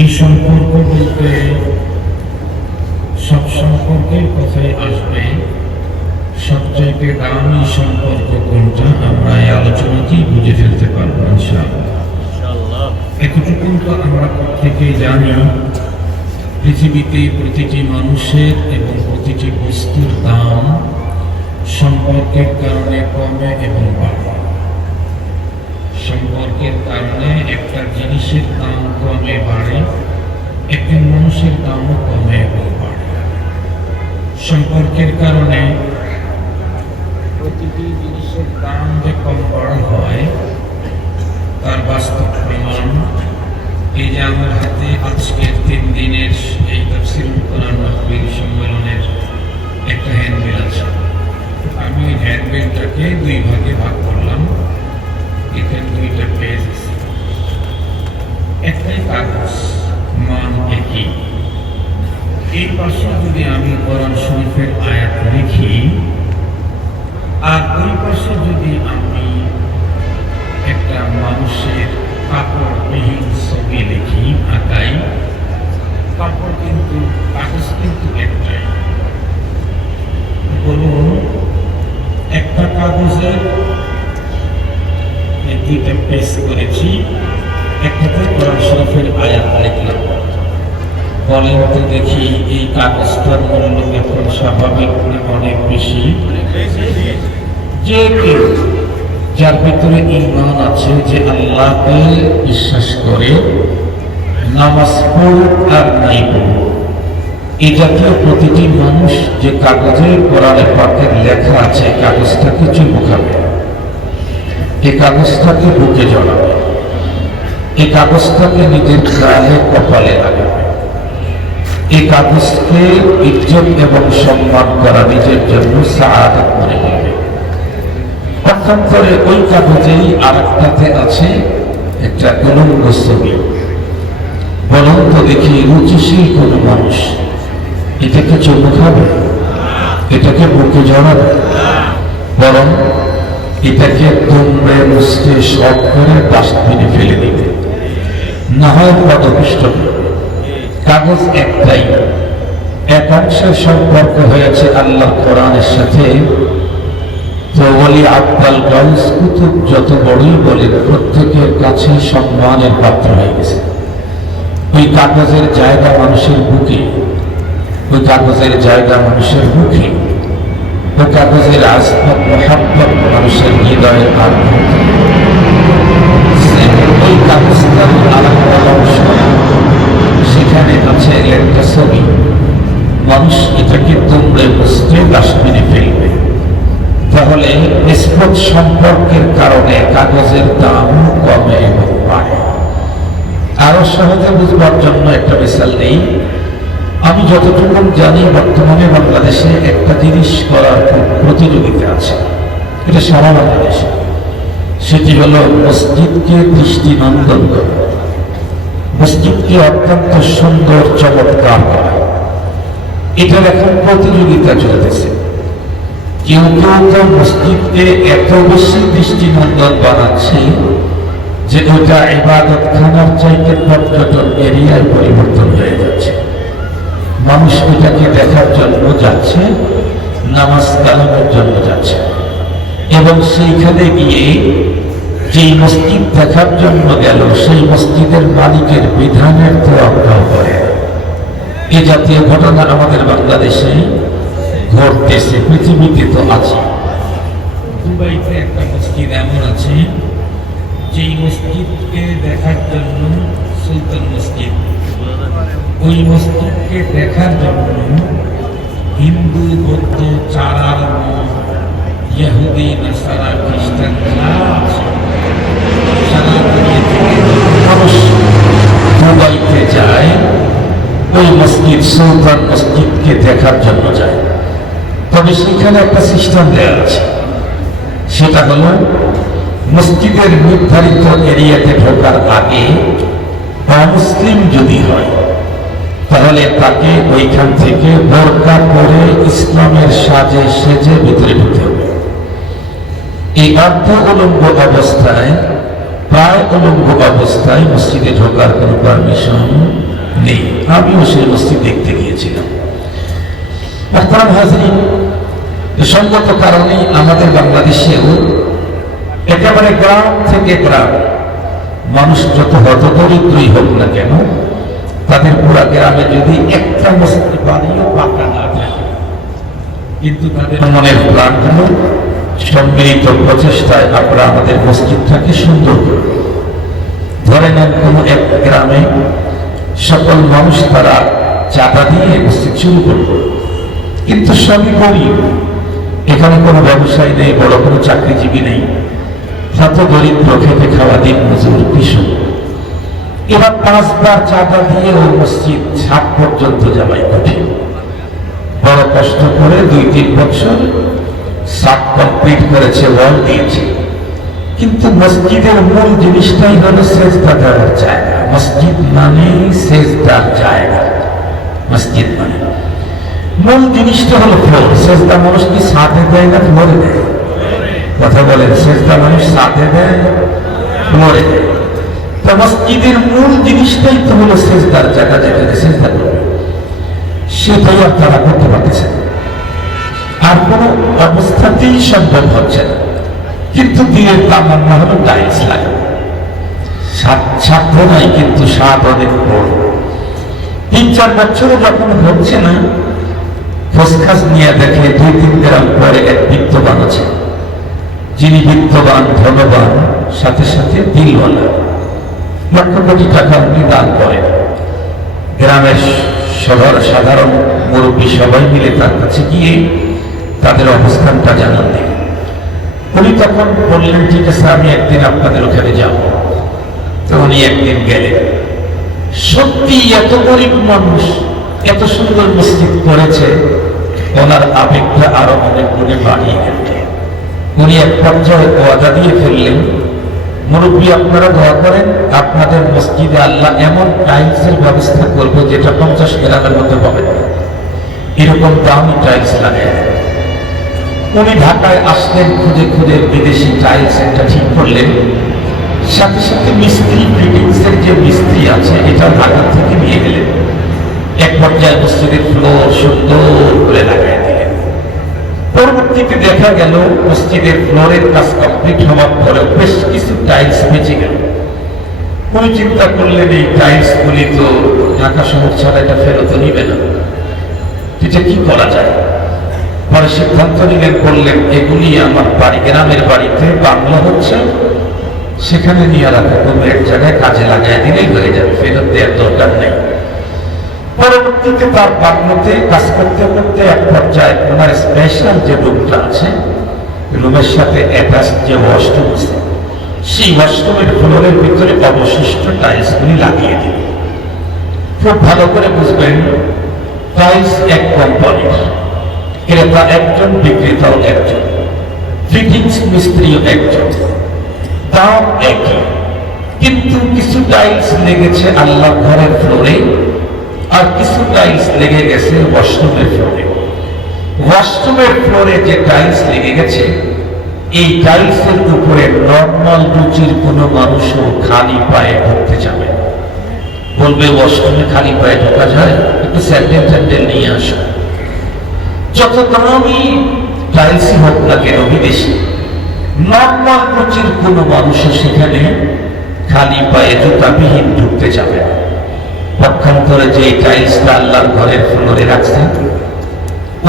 এই সম্পর্ক বলতে সব সম্পর্কের কথাই আসবে। সবচাইতে দামি সম্পর্ক কোনটা আমরা এই আলোচনাতেই বুঝে ফেলতে পারবো ইনশাআল্লাহ। এতটুকু তো আমরা প্রত্যেকেই জানি, পৃথিবীতে প্রতিটি মানুষের এবং প্রতিটি বস্তুর দাম সম্পর্কের কারণে কমে এবং বাড়ে। সম্পর্কের কারণে একটা জিনিসের দাম কমে বাড়ে, একজন মানুষের দামও কমে এবং বাড়ে। সম্পর্কের কারণে প্রতিটি জিনিসের দাম যে কম বাড়া হয় তার বাস্তব প্রমাণ এই যে আমার হাতে আজকের 3 দিনের এই তাফসীরুল কোরআন মাহফিল সম্মেলনের একটা হ্যান্ডবিল আছে। আমি ওই হ্যান্ডবিলটাকে 2 ভাগে ভাগ করলাম। এখানে 2টা পেজ আছে, একটাই কাগজ, মান একই। এই পাশে যদি আমি কোরআন শরীফের আয়াত লিখি আর ওই পাশে যদি আমি একটা মানুষের কাপড়বিহীন ছবি লিখি, আঁকাই, কাপড় কিন্তু কাগজ কিন্তু একটাই। বলুন, একটা কাগজের 2টা পেজ করেছি, একটাতে কোরআন শরীফের আয়াত লিখলাম। বলেন তো দেখি এই কাগজটার মূল্য এখন স্বাভাবিক অনেক বেশি। যে কেউ যার ভিতরে ঈমান আছে, যে আল্লাহকে বিশ্বাস করে, নামাজ পড়ুক আর নাই পড়ুক, এই জাতীয় প্রতিটি মানুষ যে কাগজে কোরআনে পাকের লেখা আছে কাগজটাকে চুমু খাবে, এই কাগজটাকে বুকে জড়াবে, এই কাগজটাকে নিজের গায়ে কপালে লাগাবে, এই কাগজকে ইজ্জত এবং সম্মান করা নিজের জন্য সাআদত মনে করবে। পক্ষান্তরে ওই কাগজেই আরেকটাতে আছে একটা উলঙ্গ ছবি। বলুন তো দেখি, রুচিশীল কোন মানুষ এটাকে চুমু খাবে, এটাকে বুকে জড়াবে? বরং এটাকে দুমড়ে মুছড়ে সব করে ডাস্টবিনে ফেলে দিবে, না হয় পদপিষ্ট করবে। কাগজ একটাই, একাংশের সম্পর্ক হয়েছে আল্লাহ কোরআনের সাথে। তো বলি, আব্দুল গাউস কুতুব যত বড়ই বলেন, প্রত্যেকের কাছে সম্মানের পাত্র হয়ে গেছে। ওই কাগজের জায়গা মানুষের বুকে, ওই কাগজের জায়গা মানুষের মুখে, ওই কাগজের আসবাব মোহাব্বত মানুষের হৃদয়ের আগ্রহ। ওই কাগজটার আলাদা অংশ, সেখানে আছে একটা ছবি। মানুষ এটাকে দুমড়ে মুছড়ে ডাস্টবিনে ফেলবে। তাহলে নিষ্পত সম্পর্কের কারণে কাগজের দাম কমে এবং বাড়ে। আরো সহজে বুঝবার জন্য একটা মিসাল নেই। আমি যতটুকু জানি, বর্তমানে বাংলাদেশে একটা জিনিস করার প্রতিযোগিতা আছে, এটা সারা বাংলাদেশে। সেটি হলো মসজিদকে দৃষ্টিনন্দন করা, মসজিদকে অত্যন্ত সুন্দর চমৎকার করা। এটার এখন প্রতিযোগিতা চলতেছে। কেউ কেউ তো মসজিদকে এত বেশি দৃষ্টিনন্দন বানাচ্ছে যে ওটা ইবাদতখানার চাইতে পর্যটন এরিয়ায় পরিবর্তন হয়ে যাচ্ছে। মানুষ এটাকে দেখার জন্য যাচ্ছে, নামাজ কালামের জন্য যাচ্ছে, এবং সেইখানে গিয়ে যেই মসজিদ দেখার জন্য গেল সেই মসজিদের মালিকের বিধানের তোয়াক্কা করে। এ জাতীয় ঘটনা আমাদের বাংলাদেশে ঘটতেছে, পৃথিবীতে তো আছে। দুবাইতে একটা মসজিদ এমন আছে, যেই মসজিদকে দেখার জন্য, সুলতান মসজিদ, ওই মসজিদকে দেখার জন্য হিন্দু, বৌদ্ধ, চারার, ইহুদি, নাসারা, খ্রিস্টান সারা দুনিয়া থেকে মানুষ দুবাইতে যায়। ওই মসজিদ, সুলতান মসজিদকে দেখার জন্য যায়। তবে সেখানে একটা সিস্টেম দেওয়া আছে, সেটা হলো মসজিদের নির্ধারিত এরিয়াতে ঢোকার আগে অমুসলিম যদি হয় তাহলে তাকে ওইখান থেকে বোরকা পরে ইসলামের সাজে সেজে ভিতরে ঢুকতে হবে। এই অর্ধ উলঙ্গ অবস্থায়, প্রায় উলঙ্গ অবস্থায় মসজিদে ঢোকার কোনো পারমিশন নেই। আমিও সেই মসজিদ দেখতে গিয়েছিলাম। মোহতারাম হাজরিন, সঙ্গত কারণে আমাদের বাংলাদেশেও একেবারে গ্রাম থেকে গ্রাম মানুষ যত হতদরিদ্রই হোক না কেন, তাদের পুরা গ্রামে যদি একটা মসজিদ বাড়িও পাকা না থাকে, কিন্তু তাদের মনের প্রাণগুলো সম্মিলিত প্রচেষ্টায় আমরা আমাদের মসজিদটাকে সুন্দর করব। ধরে নেন কোনো এক গ্রামে সকল মানুষ তারা চাঁদা দিয়ে মসজিদ শুরু করব, কিন্তু সবই গরিব, এখানে কোনো ব্যবসায়ী নেই, বড় কোনো চাকরিজীবী নেই, যত দরিদ্র, খেতে খাওয়া দিন মজুর কৃষক। এবার 5 বার চাঁদা দিয়ে ওই মসজিদ ছাদ পর্যন্ত যাওয়াই কঠিন। বড় কষ্ট করে 2-3 বছর ছাদ কমপ্লিট করেছে, ওয়াল দিয়েছে, কিন্তু মসজিদের মূল জিনিসটাই হলো সেজদা দেওয়ার জায়গা। মসজিদ মানে সেজদার জায়গা। মসজিদ মানে মূল জিনিসটা হলো ফ্লোর। সেজদা মানুষ কি ছাদে দেয় না ফ্লোরে দেয়? কথা বলেন, সেজদা মানুষ ছাদে দেয় না ফ্লোরে দেয়? তো মসজিদের মূল জিনিসটাই তো হলো সেজদার জায়গা, যেখানে সেজদা করবে। সেটাই আর তারা করতে পারতেছে না, আর কোনো অবস্থাতেই সম্ভব হচ্ছে না। কিন্তু দিনের তামান্না হলো টাইলস লাগানো। সাধ্য নাই, কিন্তু স্বাদ অনেক বড়। 3-4 বছরে যখন হচ্ছে না, খোঁজখাজ নিয়ে দেখে 2-3 গ্রাম পরে এক বিত্তবান আছে, যিনি বিত্তবান, ধনবান, সাথে সাথে দিলওয়ালা, লক্ষ কোটি টাকা উনি দান করেন। গ্রামের সাধারণ মুরব্বী সবাই মিলে তার কাছে গিয়ে তাদের অবস্থানটা জানান দেন। উনি তখন বললেন, ঠিক আছে, আমি একদিন আপনাদের ওখানে যাব। তো উনি একদিন গেলেন। সত্যি এত গরিব মানুষ এত সুন্দর মসজিদ করেছে, ওনার আবেগটা আরো অনেক গুণে বাড়িয়ে গেল। উনি এক পর্যায়ে ওয়াদা দিয়ে ফেললেন, মুরব্বী আপনারা দোয়া করেন, আপনাদের মসজিদে আল্লাহ এমন টাইলসের ব্যবস্থা করবে যেটা 50 গ্রামের মধ্যে পাবেন না, এরকম দামি টাইলস লাগে। উনি ঢাকায় আসলেন, খুঁজে খুঁজে বিদেশি টাইলস একটা ঠিক করলেন। সাথে সাথে মিস্ত্রি, ফিটিংসের যে মিস্ত্রি আছে, এটা ঢাকা থেকে নিয়ে গেলেন। এক পর্যায়ে মসজিদের ফ্লোর সুন্দর করে লাগাই দিলেন। পরবর্তীতে দেখা গেল মসজিদের ফ্লোরের কাজ কমপ্লিট হওয়ার পরে বেশ কিছু টাইলস বেঁচে গেল। উনি চিন্তা করলেন, এই টাইলস গুলি তো ঢাকা শহর ছাড়া এটা ফেরত নিবে না, এটা কি করা যায়? পরে সিদ্ধান্ত নিলেন, করলেন এগুলি আমার বাড়ি, গ্রামের বাড়িতে বাংলা হচ্ছে, সেখানে নিয়ে রাখা, কোনো এক জায়গায় কাজে লাগাই দিলেই হয়ে যাবে, ফেরত দেওয়ার দরকার নেই। পরবর্তীতে তার বাংলাতে কাজ করতে করতে এক পর্যায়ে ওনার স্পেশাল যে রুমটা আছে, রুমের সাথে অ্যাটাচ যে ওয়াশরুম আছে, সেই ওয়াশরুমের ফ্লোরের ভিতরে অবশিষ্ট টাইলসগুলি লাগিয়ে দিল। খুব ভালো করে বুঝবেন, টাইলস এক কোম্পানির, ক্রেতা একজন, বিক্রেতাও একজন, ফিটিংস মিস্ত্রিও একজন, দাম একই, কিন্তু কিছু টাইলস লেগেছে আল্লাহর ঘরের ফ্লোরে, আর কিছু টাইলস লেগে গেছে ওয়াশরুমের ফ্লোরে। ওয়াশরুমের ফ্লোরে যে টাইলস লেগে গেছে, এই টাইলসের উপরে নর্মাল রুচির কোনো মানুষও খালি পায়ে ঢুকতে যাবে, বলবে ওয়াশরুমে খালি পায়ে ঢোকা যায়, একটু স্যান্ডেল নিয়ে আসো। যত দামি টাইলসই হোক না কেন বিদেশি, নর্মাল রুচির কোনো মানুষও সেখানে খালি পায়ে জুতাবিহীন ঢুকতে যাবে না। পক্ষান্তরে যে টাইলসটা আল্লাহর ঘরের ফ্লোরে রাখছেন,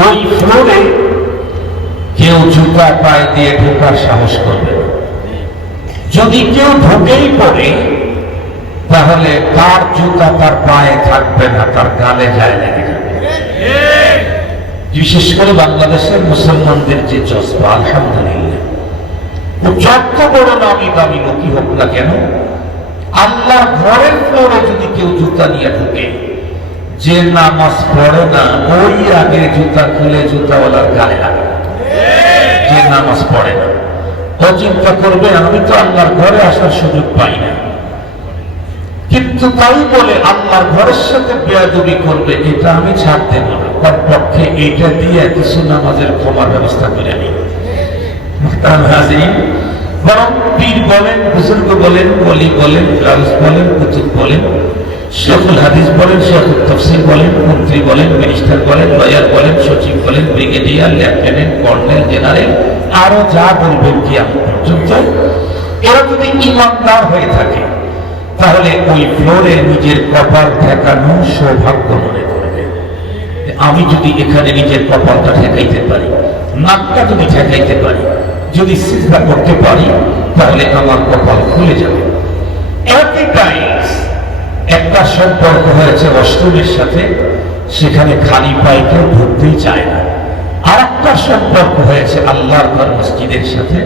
ওই ফ্লোরে কেউ জুতা পায়ে দিয়ে ঢোকার সাহস করবে। যদি কেউ ঢুকেই পড়ে, তাহলে তার জুতা তার পায়ে থাকবে না, তার গালে যায় লেগে যাবে। বিশেষ করে বাংলাদেশের মুসলমানদের যে জজবা, আলহামদুলিল্লাহ, ও যত বড় নামি দামি লোকই হোক না কেন, আল্লাহর ঘরের ফ্লোরে যদি কেউ জুতা নিয়ে ঢুকে, যে নামাজ পড়ে না ওই আগে জুতা খুলে জুতাওয়ালার গায়ে লাগে। যে নামাজ পড়ে না ও চিন্তা করবে, আমি তো আল্লাহর ঘরে আসার সুযোগ পাই না, কিন্তু তাই বলে আল্লাহর ঘরের সাথে বেয়াদবি করবে, এটা আমি ছাড় দেব না। তার পক্ষে এইটা দিয়ে কিছু নামাজের ক্ষমার ব্যবস্থা করে নিই। বরং পীর বলেন, বুজুর্গ বলেন, ওলি বলেন, গাউস বলেন, কুতুব বলেন, শেখুল হাদিস বলেন, শেখুল তফসির বলেন, মন্ত্রী বলেন, মিনিস্টার বলেন, লয়ার বলেন, সচিব বলেন, ব্রিগেডিয়ার, লেফটেন্যান্ট, কর্নেল, জেনারেল, আরো যা বলবেন কিয়ামত পর্যন্ত, এরা যদি ইমানদার হয়ে থাকে তাহলে ওই ফ্লোরে নিজের কপাল ঠেকানো সৌভাগ্য মনে করবে। আমি যদি এখানে নিজের কপালটা ঠেকাইতে পারি, নাকটা যদি ঠেকাইতে পারি, যদি সিজদা করতে পারি, তাহলে আমার কপাল খুলে যাবে। একটা সম্পর্ক হয়েছে অষ্টমের সাথে, সেখানে খালি পায়ে কেউ ঢুকতেই চায় না। আর একটা সম্পর্ক হয়েছে আল্লাহর ঘর মসজিদের সাথে,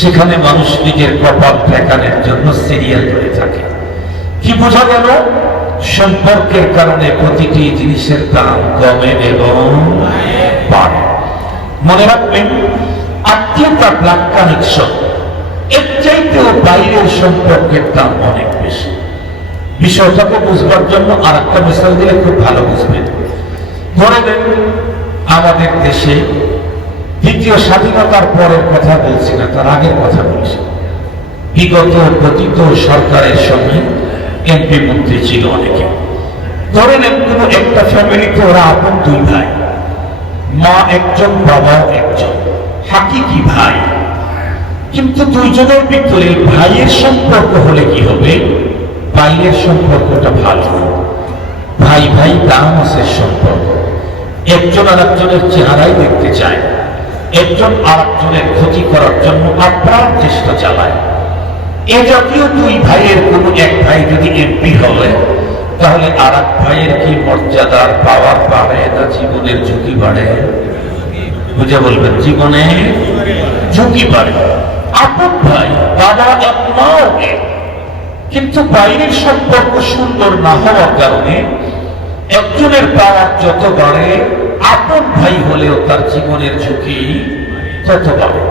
সেখানে মানুষ নিজের কপাল ঠেকানোর জন্য সিরিয়াল ধরে থাকে। কি বোঝা গেল? সম্পর্কের কারণে প্রতিটি জিনিসের দাম কমে এবং বাড়ে। মনে রাখবেন, আত্মীয়তা, ব্লাড কানেকশন, এর চাইতেও বাইরের সম্পর্কের দাম অনেক বেশি। বিষয়টাকে বুঝবার জন্য আর একটা মিসাল দিলে খুব ভালো বুঝবেন। ধরে নেন, আমাদের দেশে দ্বিতীয় স্বাধীনতার পরের কথা বলছি না, তার আগের কথা বলছি। বিগত পতিত সরকারের সময় এমপি মন্ত্রী ছিল অনেকে। ধরে নেন, কোন একটা ফ্যামিলিতে ওরা আপন দুই ভাই, মা একজন, বাবাও একজন, হাকিকি ভাই। কিন্তু দুইজনের ভিতরে ভাইয়ের সম্পর্ক হলে কি হবে? বাইরের সম্পর্কটা ভালো, ভাই ভাই দাম আছে সম্পর্ক। একজন আর একজনের চেহারাই দেখতে চায়, একজন আর একজনের ক্ষতি করার জন্য আপ্রাণ চেষ্টা চালায়। এ জাতীয় দুই ভাইয়ের কোন এক ভাই যদি এমপি হয়, তাহলে আর এক ভাইয়ের কি মর্যাদার পাওয়ার বাড়ে না জীবনের ঝুঁকি বাড়ে? বুঝে বলবেন, জীবনে ঝুঁকি বাড়ে। আপন ভাই, বাবা এক, মাও এক, কিন্তু বাইরের সম্পর্ক সুন্দর না হওয়ার কারণে একজনের পাওয়ার যত বাড়ে, আপন ভাই হলেও তার জীবনের ঝুঁকি তত বাড়ে।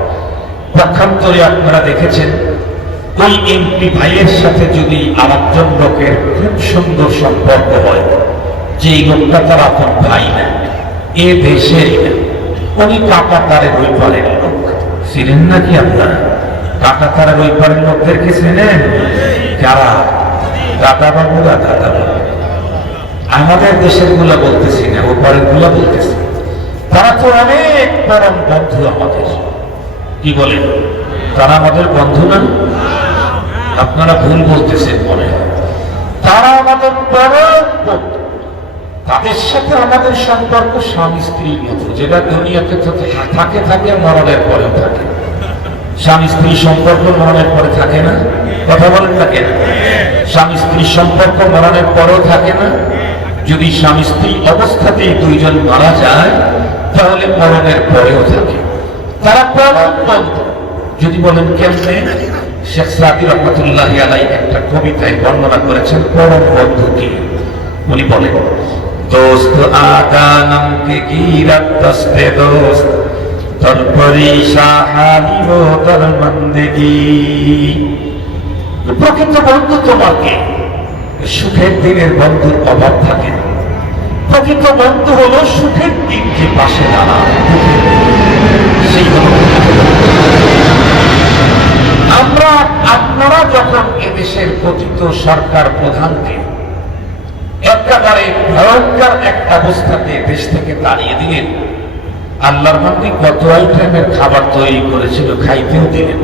পক্ষান্তরে আপনারা দেখেছেন, ওই এমপি ভাইয়ের সাথে যদি আর একজন লোকের খুব সুন্দর সম্পর্ক হয়, যে লোকটা তার আপন ভাই না, এ দেশেরই না, উনি কাকাতারের ওই পারের লোক। ছিলেন নাকি আপনারা? কাকাতারের ওই পারের লোকদেরকে চেনেন? যারা দাদা বাবুরা, দাদা বাবু, আমাদের দেশের গুলা বলতেছি না, ও পারের গুলা বলতেছি। তারা তো অনেক পরম বন্ধু আমাদের। কি বলেন? তারা আমাদের বন্ধু না? আপনারা ভুল বলতেছেন মনে হয়। তারা আমাদের পরম বন্ধু। তাদের সাথে আমাদের সম্পর্ক স্বামী স্ত্রীর মতো, যেটা দুনিয়াতে তো থাকে থাকে, মরণের পরেও থাকে। স্বামী স্ত্রী সম্পর্ক মরণের পরে থাকে না? কথা বলেন, থাকে না? স্বামী স্ত্রীর সম্পর্ক মরণের পরেও থাকে না? যদি স্বামী স্ত্রী অবস্থাতেই দুইজন মারা যায়, তাহলে মরণের পরেও থাকে। তারা পরম বন্ধু। যদি বলেন কেমনে? শেখ সাদি রহমতুল্লাহ আলাইহি একটা কবিতায় বর্ণনা করেছেন পরম বন্ধু কি। উনি বলেন, দোস্ত আকা নাম কে গিরত দস্তে দোস্ত, তোর পরিশাহানি ও তোর মন্দেগি। প্রকৃত বন্ধু তোমাকে, সুখের দিনের বন্ধুর অভাব থাকে না। প্রকৃত বন্ধু হলো সুখের দিন যে পাশে দাঁড়ায়, সেই হলো। আপনারা যখন এদেশের পতিত সরকার প্রধানকে একেবারে ভয়ঙ্কর এক অবস্থাতে দেশ থেকে তাড়িয়ে দিলেন, আল্লাহর বান্দী কত আইটেমের খাবার তৈরি করেছিল, খাইতেও দিলেন।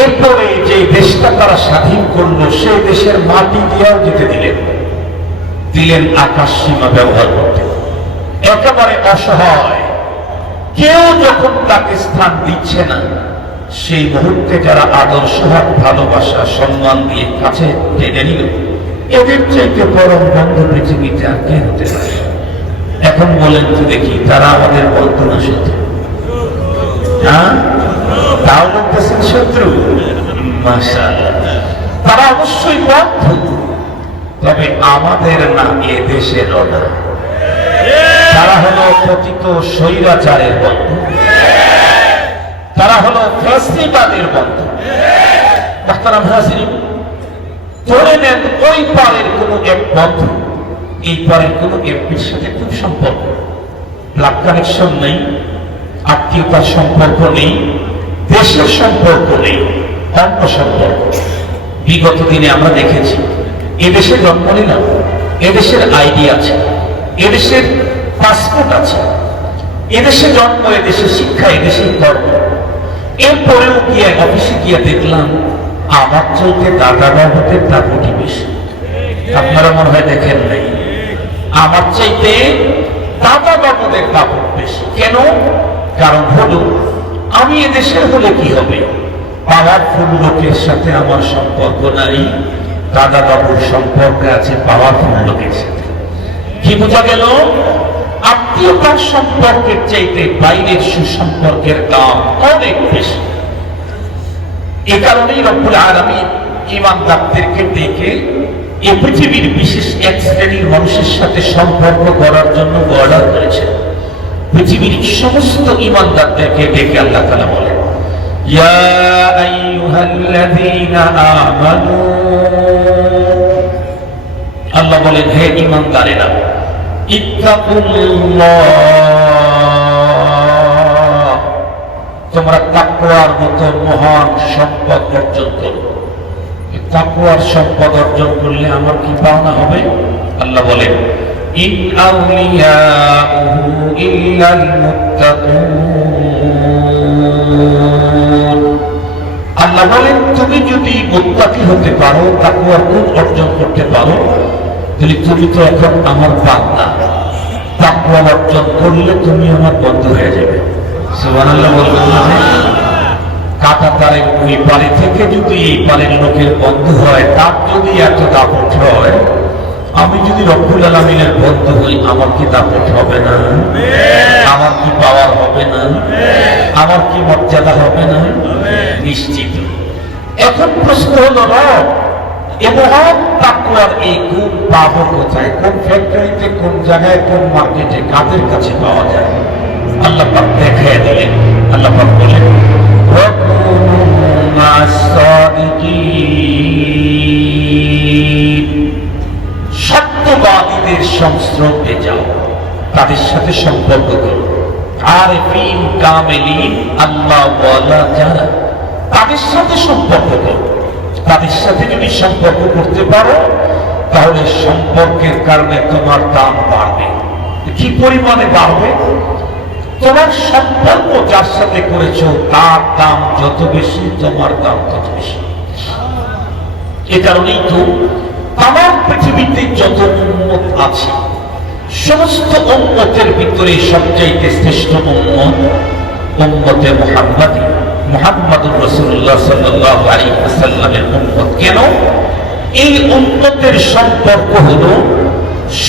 এরপরে যে দেশটা তারা স্বাধীন করলো, সেই দেশের মাটি দিয়েও দিতে দিলেন আকাশ সীমা ব্যবহার করতে। একেবারে অসহায় কেউ যখন তাকে স্থান দিচ্ছে না, সেই মুহূর্তে যারা আদর্শ ভালোবাসা সম্মান দিয়ে কাছে টেনে নিল, এদের চাইতে পরম বন্ধু পৃথিবীতে আর কে হতে পারে? এখন বলেন তো দেখি, তারা আমাদের বন্ধু না শত্রু? হ্যাঁ, তাও বলতেছেন শত্রু? মাশাআল্লাহ, তারা অবশ্যই বন্ধু, তবে আমাদের না, এ দেশেরও না। তারা হলো পতিত স্বৈরাচারের বন্ধু, তারা হলো ফ্যাসিবাদের বন্ধু। মুহতারাম হাজিরিন, ধরে নেন ওই পারের কোন এক বন্ধু এই পারের কোন এমপির সাথে খুব সম্পর্ক, ব্লাড কানেকশন নেই, আত্মীয়তার সম্পর্ক নেই, দেশের সম্পর্ক নেই, অন্য সম্পর্ক। বিগত দিনে আমরা দেখেছি এদেশে জন্ম নিলাম, এদেশের আইডি আছে, এদেশের পাসপোর্ট আছে, এদেশে জন্ম, এদেশে শিক্ষা, এদেশেই কর্ম। এরপরেও গিয়ে অফিসে গিয়ে দেখলাম আমার চলতে দাদা বাবুদের দাপটি বেশি। আপনারা মনে হয় দেখেন নাই, আমার চাইতে দাদা বাবুদের দাপট বেশি। কেন? কারণ হলো আমি এদেশের হলে কি হবে, পাওয়ারফুল লোকের সাথে আমার সম্পর্ক নাই, দাদা বাবুর সম্পর্ক আছে পাওয়ারফুল লোকের সাথে। কি বোঝা গেল? আত্মীয়তার সম্পর্কের চাইতে বাইরের সুসম্পর্কের দাম অনেক বেশি। এ কারণেই রব্বুল আলামিন ঈমানদারদেরকে ডেকে এই পৃথিবীর বিশেষ এক শ্রেণীর মানুষের সাথে সম্পর্ক করার জন্য অর্ডার করেছেন। পৃথিবীর সমস্ত ঈমানদারদেরকে ডেকে আল্লাহ তাআলা বলেন, ইয়া আইয়ুহাল্লাযীনা আমানু, আল্লাহ বলেন হে ঈমানদারেরা, ইত্তাকুল্লাহ, তোমরা তাকওয়ার মতো মহান সম্পদ অর্জন করো। তাকওয়ার সম্পদ অর্জন করলে আমার কি পাওনা হবে? আল্লাহ বলেন, ইন আউলিয়াউহু ইল্লাল মুত্তাকুন। আল্লাহ বলেন তুমি যদি মুত্তাকি হতে পারো, তাকওয়ার গুণ অর্জন করতে পারো, তাহলে তুমি তো এখন আমার বান্দা। তাকওয়া অর্জন করলে তুমি আমার বন্ধু হয়ে যাবে। সুবহানাল্লাহ বলবেন না? কাটা তারের ওই পারে থেকে যদি এই পারের লোকের বন্ধু হয়, তার যদি এত দাপট হয়, আমি যদি রব্বুল আলামিনের বন্ধু হই, আমার কি দাপট হবে না? আমার কি পাওয়ার হবে না? আমার কি মর্যাদা হবে না? নিশ্চিত। এখন প্রশ্ন হলো, রব এ মহান তাকওয়ার এই গুণ পাবো কোথায়? কোন ফ্যাক্টরিতে, কোন জায়গায়, কোন মার্কেটে, কাদের কাছে পাওয়া যায়? আল্লাহ পাক দেখিয়ে দিলেন। আল্লাহ পাক বলেন, সত্যবাদীদের সংস্রবে যাও, তাদের সাথে সম্পর্ক করো। আর কামেলিন, আল্লাহ ওয়ালা যারা, তাদের সাথে সম্পর্ক করো। তাদের সাথে যদি সম্পর্ক করতে পারো, তাহলে সম্পর্কের কারণে তোমার দাম বাড়বে। কি পরিমাণে বাড়বে? তোমার সম্পর্ক যার সাথে করেছ, তার দাম যত বেশি, তোমার দাম তত বেশি। এ কারণেই তো তামাম পৃথিবীতে যত উম্মত আছে, সমস্ত উম্মতের ভিতরে সবচাইতে শ্রেষ্ঠ উম্মত উম্মতে মুহাম্মাদী, মুহাম্মাদুর রাসূলুল্লাহ সাল্লাল্লাহু আলাইহি ওয়াসাল্লামের উম্মত। কেন? এই উম্মতের সম্পর্ক হলো,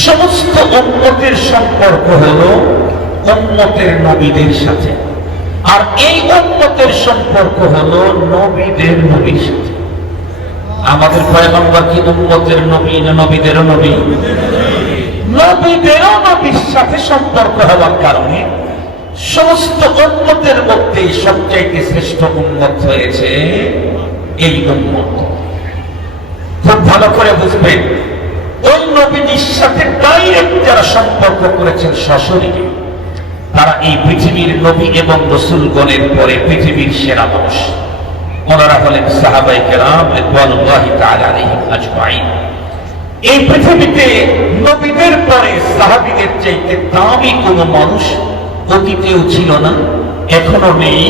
সমস্ত উম্মতের সম্পর্ক হলো উম্মতের নবীদের সাথে, আর এই উম্মতের সম্পর্ক হলো নবীদের নবীর সাথে। আমাদের পয়গম্বর কি উম্মতের নবী না নবীদেরও নবী? নবীদেরও নবীর সাথে সম্পর্ক হওয়ার কারণে সমস্ত উম্মতের মধ্যে সবচাইতে শ্রেষ্ঠ উম্মত হয়েছে এই উম্মত। খুব ভালো করে বুঝবেন, ওই নবীর সাথে ডাইরেক্ট যারা সম্পর্ক করেছেন সশরীরে, তারা এই পৃথিবীর নবী এবং রাসূলগণের পরে পৃথিবীর সেরা মানুষ। ওনারা হলেন সাহাবায়ে কেরাম রিদওয়ানুল্লাহি তাআলা আলাইহিম আজমাইন। এই পৃথিবীতে নবীদের পরে সাহাবীদের চাইতে দামি কোনো মানুষ অতীতেও ছিল না, এখনো নেই,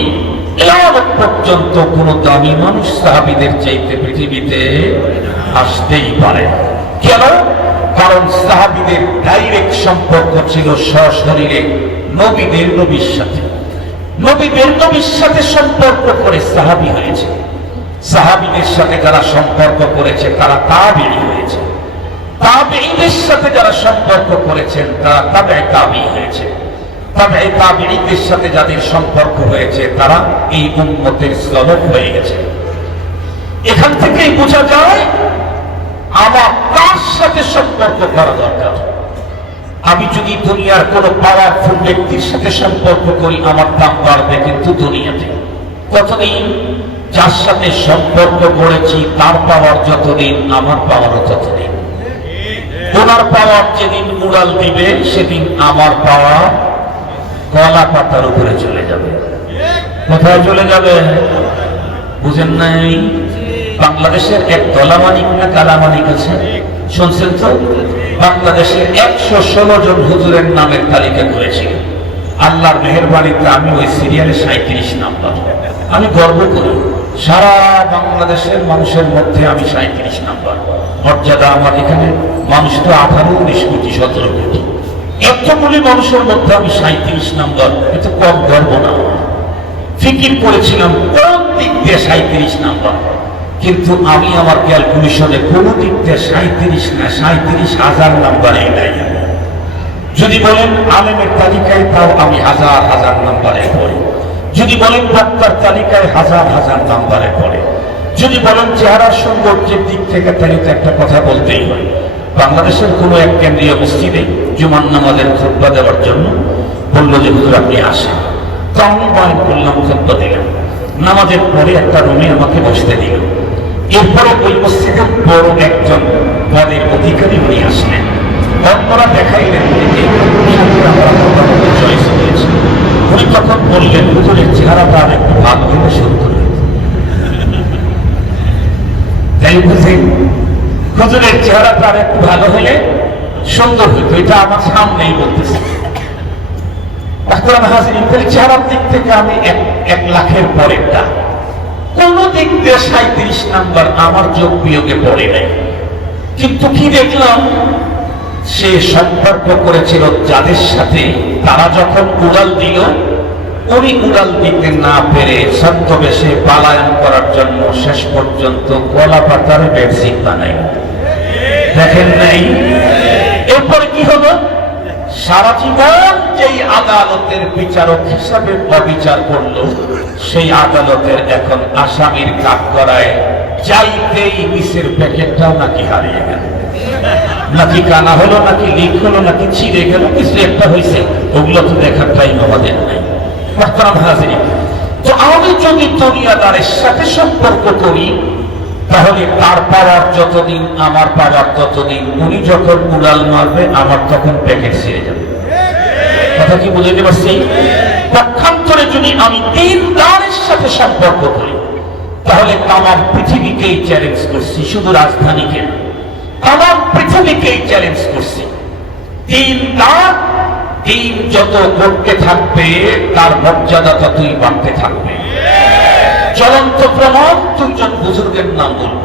কিয়ামত পর্যন্ত কোনো দামি মানুষ সাহাবীদের চাইতে পৃথিবীতে আসতেই পারে। কেন? কারণ সাহাবীদের ডাইরেক্ট সম্পর্ক ছিল সশরীরে নবীদের নবীর সাথে। নবীদের নবীর সাথে সম্পর্ক করে সাহাবী হয়েছে। সাহাবীদের সাথে যারা সম্পর্ক করেছে তারা তাবেঈ হয়েছে। তাবেঈদের সাথে যারা সম্পর্ক করেছেন তারা তাবেঈ তাবেঈ হয়েছে। তাবেঈ তাবেঈদের সাথে যাদের সম্পর্ক হয়েছে তারা এই উম্মতের সলব হয়ে গেছে। এখান থেকেই বোঝা যায় আমার কার সাথে সম্পর্ক করা দরকার। আমি যদি দুনিয়ার কোন পাওয়ারফুল ব্যক্তির সাথে সম্পর্ক করি, আমার দাম বাড়বে, কিন্তু দুনিয়াতে কতদিন? যার সাথে সম্পর্ক করেছি তার পাওয়ার যতদিন, আমার পাওয়ারও ততদিন। ওনার পাওয়ার যেদিন উড়াল দিবে, সেদিন আমার পাওয়ার কলা পাতার উপরে চলে যাবে। কোথায় চলে যাবে? বুঝেন নাই? বাংলাদেশের এক দলামানিক না কালামানিক আছে, শুনছেন তো? বাংলাদেশের 116 জন হুজুরের নামের তালিকা করেছিল। আল্লাহর মেহেরবানিতে আমি ওই সিরিয়ালে 37 নাম্বার। আমি গর্ব করি, সারা বাংলাদেশের মানুষের মধ্যে আমি 37 নাম্বার। মর্যাদা আমার এখানে মানুষ তো 18, 19 কোটি, 17 কোটি, এতগুলি মানুষের মধ্যে আমি 37 নাম্বার। এত কম গর্ব না। ফিকির করেছিলাম কোন দিক দিয়ে 37 নাম্বার, কিন্তু আমি আমার ক্যালকুলেশনে কোন দিক দিয়ে 37 না, 37,000 নাম্বারে নাই। যদি বলেন আলেমের তালিকায়, তাও আমি হাজার হাজার নাম্বারে পড়ি। যদি বলেন বক্তার তালিকায়, হাজার হাজার নাম্বারে পড়ে। যদি বলেন চেহারার সৌন্দর্যের দিক থেকে, তাহলে তো একটা কথা বলতেই হয়। বাংলাদেশের কোনো এক কেন্দ্রীয় মসজিদে জুমার নামাজের খুতবা দেওয়ার জন্য বললো যে হুজুর আপনি আসেন। তো আমি বয়ান করলাম, খুতবা দিলাম। নামাজের পরে একটা রুমে আমাকে বসতে দিল। এরপরে ওই মসজিদের বড় একজন পদের অধিকারী উনি আসলেন। অন্যরা দেখাইলেন চয়েস হয়েছে। উনি তখন বললেন হুজুরের চেহারাটা আর একটু ভালো হলে শুরু করলেন। তাই বুঝি হুজুরের চেহারাটা আর একটু ভালো হলে সুন্দর হইতো। এটা আমার সামনেই বলতেছে। চেহারার দিক থেকে আমি 1 লাখের পরেরটা, কোন দিক দিয়ে 37 নাম্বার আমার যোগ বিয়োগে পড়ে নাই। কিন্তু কি দেখলাম, সে সম্পর্ক করেছিল যাদের সাথে, তারা যখন উড়াল দিল, উনি উড়াল দিতে না পেরে ছদ্মবেশে পালায়ন করার জন্য শেষ পর্যন্ত কলা পাতার বেডশিট বানাই। দেখেন নাই? এরপরে কি হলো, সারা জীবন যেই আদালতের বিচারক হিসাবে অবিচার করলো, সেই আদালতের এখন আসামির কাজ করায় চাইতেই নিচের প্যাকেটটাও নাকি হারিয়ে গেল, নাকি কানা হলো, নাকি লিক হলো, নাকি ছিঁড়ে গেল, কিছু একটা হয়েছে। ওগুলো তো দেখার টাইম আমাদের নাই। তো আমি যদি দুনিয়াদারের সাথে সম্পর্ক করি, তাহলে তার পাওয়ার যতদিন, আমার পাওয়ার ততদিন। উনি যখন উড়াল মারবে, আমার তখন প্যাকেট ছিঁড়ে যাবে। কথা কি বুঝতে পারছি? পক্ষান্তরে যদি আমি দিনদারের সাথে সম্পর্ক করি, তাহলে তামাম পৃথিবীকেই চ্যালেঞ্জ করছি, শুধু রাজধানীকে, তামাম পৃথিবীকেই চ্যালেঞ্জ করছি। দিনদার, দিন যত করতে থাকবে, তার মর্যাদা ততই বাড়তে থাকবে। চলন্ত প্রমাণ 2 জন বুজুর্গের নাম বলব।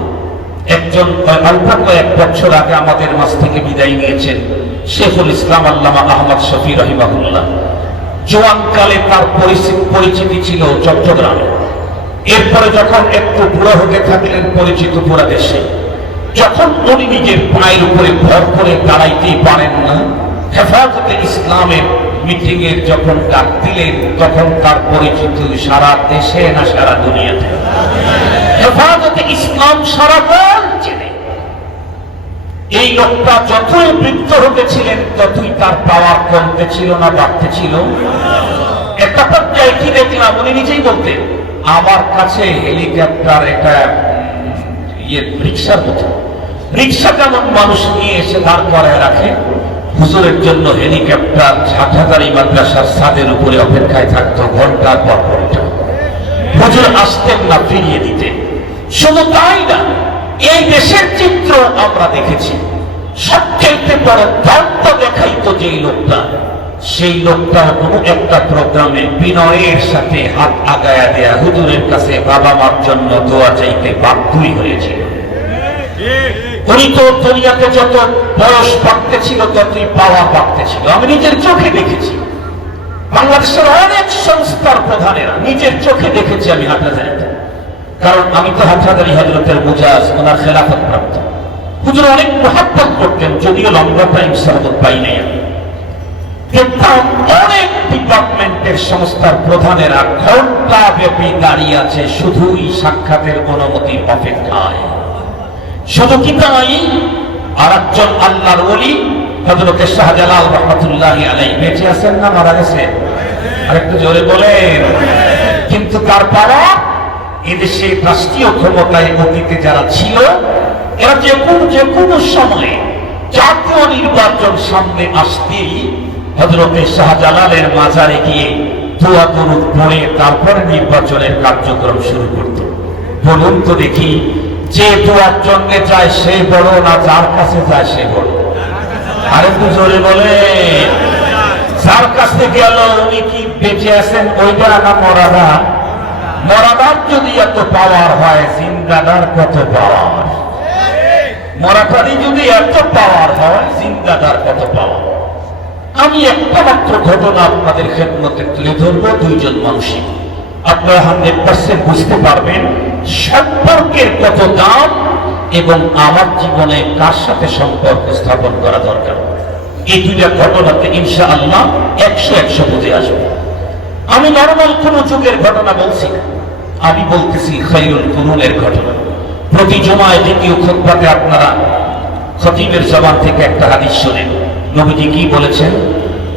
একজন অল্প কয়েক বছর আগে আমাদের মাঝ থেকে বিদায় নিয়েছেন শেখুল ইসলাম আল্লামা আহমদ শফি রহিমাহুল্লাহ। জোয়ানকালে তার পরিচিতি ছিল চট্টগ্রামে। এরপরে যখন একটু বুড়ো হতে থাকলেন, পরিচিত পুরা দেশে। যখন উনি নিজের পায়ের উপরে ভর করে দাঁড়াইতেই পারেন না, হেফাজতে ইসলামের মিটিং এর যখন ডাক দিলেন, তখন তার পরিচিত সারা দেশে না সারা দুনিয়াতে। হেফাজতে ইসলাম সারা চেনে। এই লোকটা যতই বৃদ্ধ হতেছিলেন, ততই তার পাওয়ার কমতে ছিল না বাড়তে ছিল। একটা পর্যায়ে কি দেখলাম, উনি নিজেই বলতেন, আমার কাছে হেলিকপ্টার একটা রিক্সার মতো, রিক্সা যেমন মানুষ নিয়ে এসে দাঁড় করায় রাখে, হুজুরের জন্য হেলিকপ্টার হাটহাজারী মাদ্রাসার ছাদের উপরে অপেক্ষায় থাকতো ঘন্টার পর ঘন্টা। হুজুর আসতেন না ফিরিয়ে দিতে। শুধু তাই না, এই দেশের চিত্র আমরা দেখেছি। সবচেয়ে বড় দন্ত দেখাইতো যেই লোকটা, সেই লোকটা কোনো একটা প্রোগ্রামে বিনয়ের সাথে হাত আগায়া দেয়া হুজুরের কাছে বাবা মার জন্য দোয়া চাইতে বাধ্যই হয়েছিল। উনি তো দুনিয়াতে যত বয়স বাড়তে ছিল, ততই পাওয়া বাড়তে ছিল। আমি নিজের চোখে দেখেছি। বাংলাদেশের অনেক সংস্থার প্রধানেরা নিজের চোখে দেখেছি আমি হাটহাজারিতে। কারণ আমি তো হাটহাজারী হযরতের মুজাজ, ওনার খেলাফত প্রাপ্ত। হুজুর অনেক মহব্বত করতেন, যদিও লম্বা টাইম সাহাবত পাই নাই। আমি দেখতাম অনেক ডিপার্টমেন্টের সংস্থার প্রধানেরা ঘন্টা ব্যাপী দাঁড়িয়ে আছে শুধুই সাক্ষাতের অনুমতির অপেক্ষায়। শুধু কি তাই, আর একজন আল্লাহর ওলি হযরতে শাহজালাল রাহমাতুল্লাহি আলাইহি বেঁচে আছেন না মারা গেছেন? আরেকটু জোরে বলেন। কিন্তু তার পাওয়া, এদেশে রাষ্ট্রীয় ক্ষমতায় অতীতে যারা ছিল, এরা যে কোনো সময়ে জাতীয় নির্বাচন সামনে আসতেই হযরতে শাহজালালের মাজারে গিয়ে দোয়া দরুদ পড়ে তারপরে নির্বাচনের কার্যক্রম শুরু করত। বলুন তো দেখি, যে দোয়ার জন্য যায় সে বড় না যার কাছে যায় সে বড়? আরে একটু জোরে বলে। যার কাছে গেল উনি কি বেঁচে আছেন ওইটা না মরাদা? মরাদার যদি এত পাওয়ার হয় জিন্দাদার কত পাওয়ার? মরাটারই যদি এত পাওয়ার হয় জিন্দাদার কত পাওয়ার? আমি একটা মাত্র ঘটনা আপনাদের খেদমতে তুলে ধরবো। দুইজন মানুষই আপনারা 100% বুঝতে পারবেন সম্পর্কের কত দাম এবং আমার জীবনে কার সাথে সম্পর্ক স্থাপন করা দরকার। এই দুইটা ঘটনাতে ইনশাআল্লাহ 100 বুঝে আসবে। আমি নরমাল কোন যুগের ঘটনা বলছি না, আমি বলতেছি খায়রুল কুরুনের ঘটনা। প্রতি জুমায় দ্বিতীয় খুতবাতে আপনারা খতিবের জবান থেকে একটা হাদিস শোনেন। নবীজি কি বলেছেন?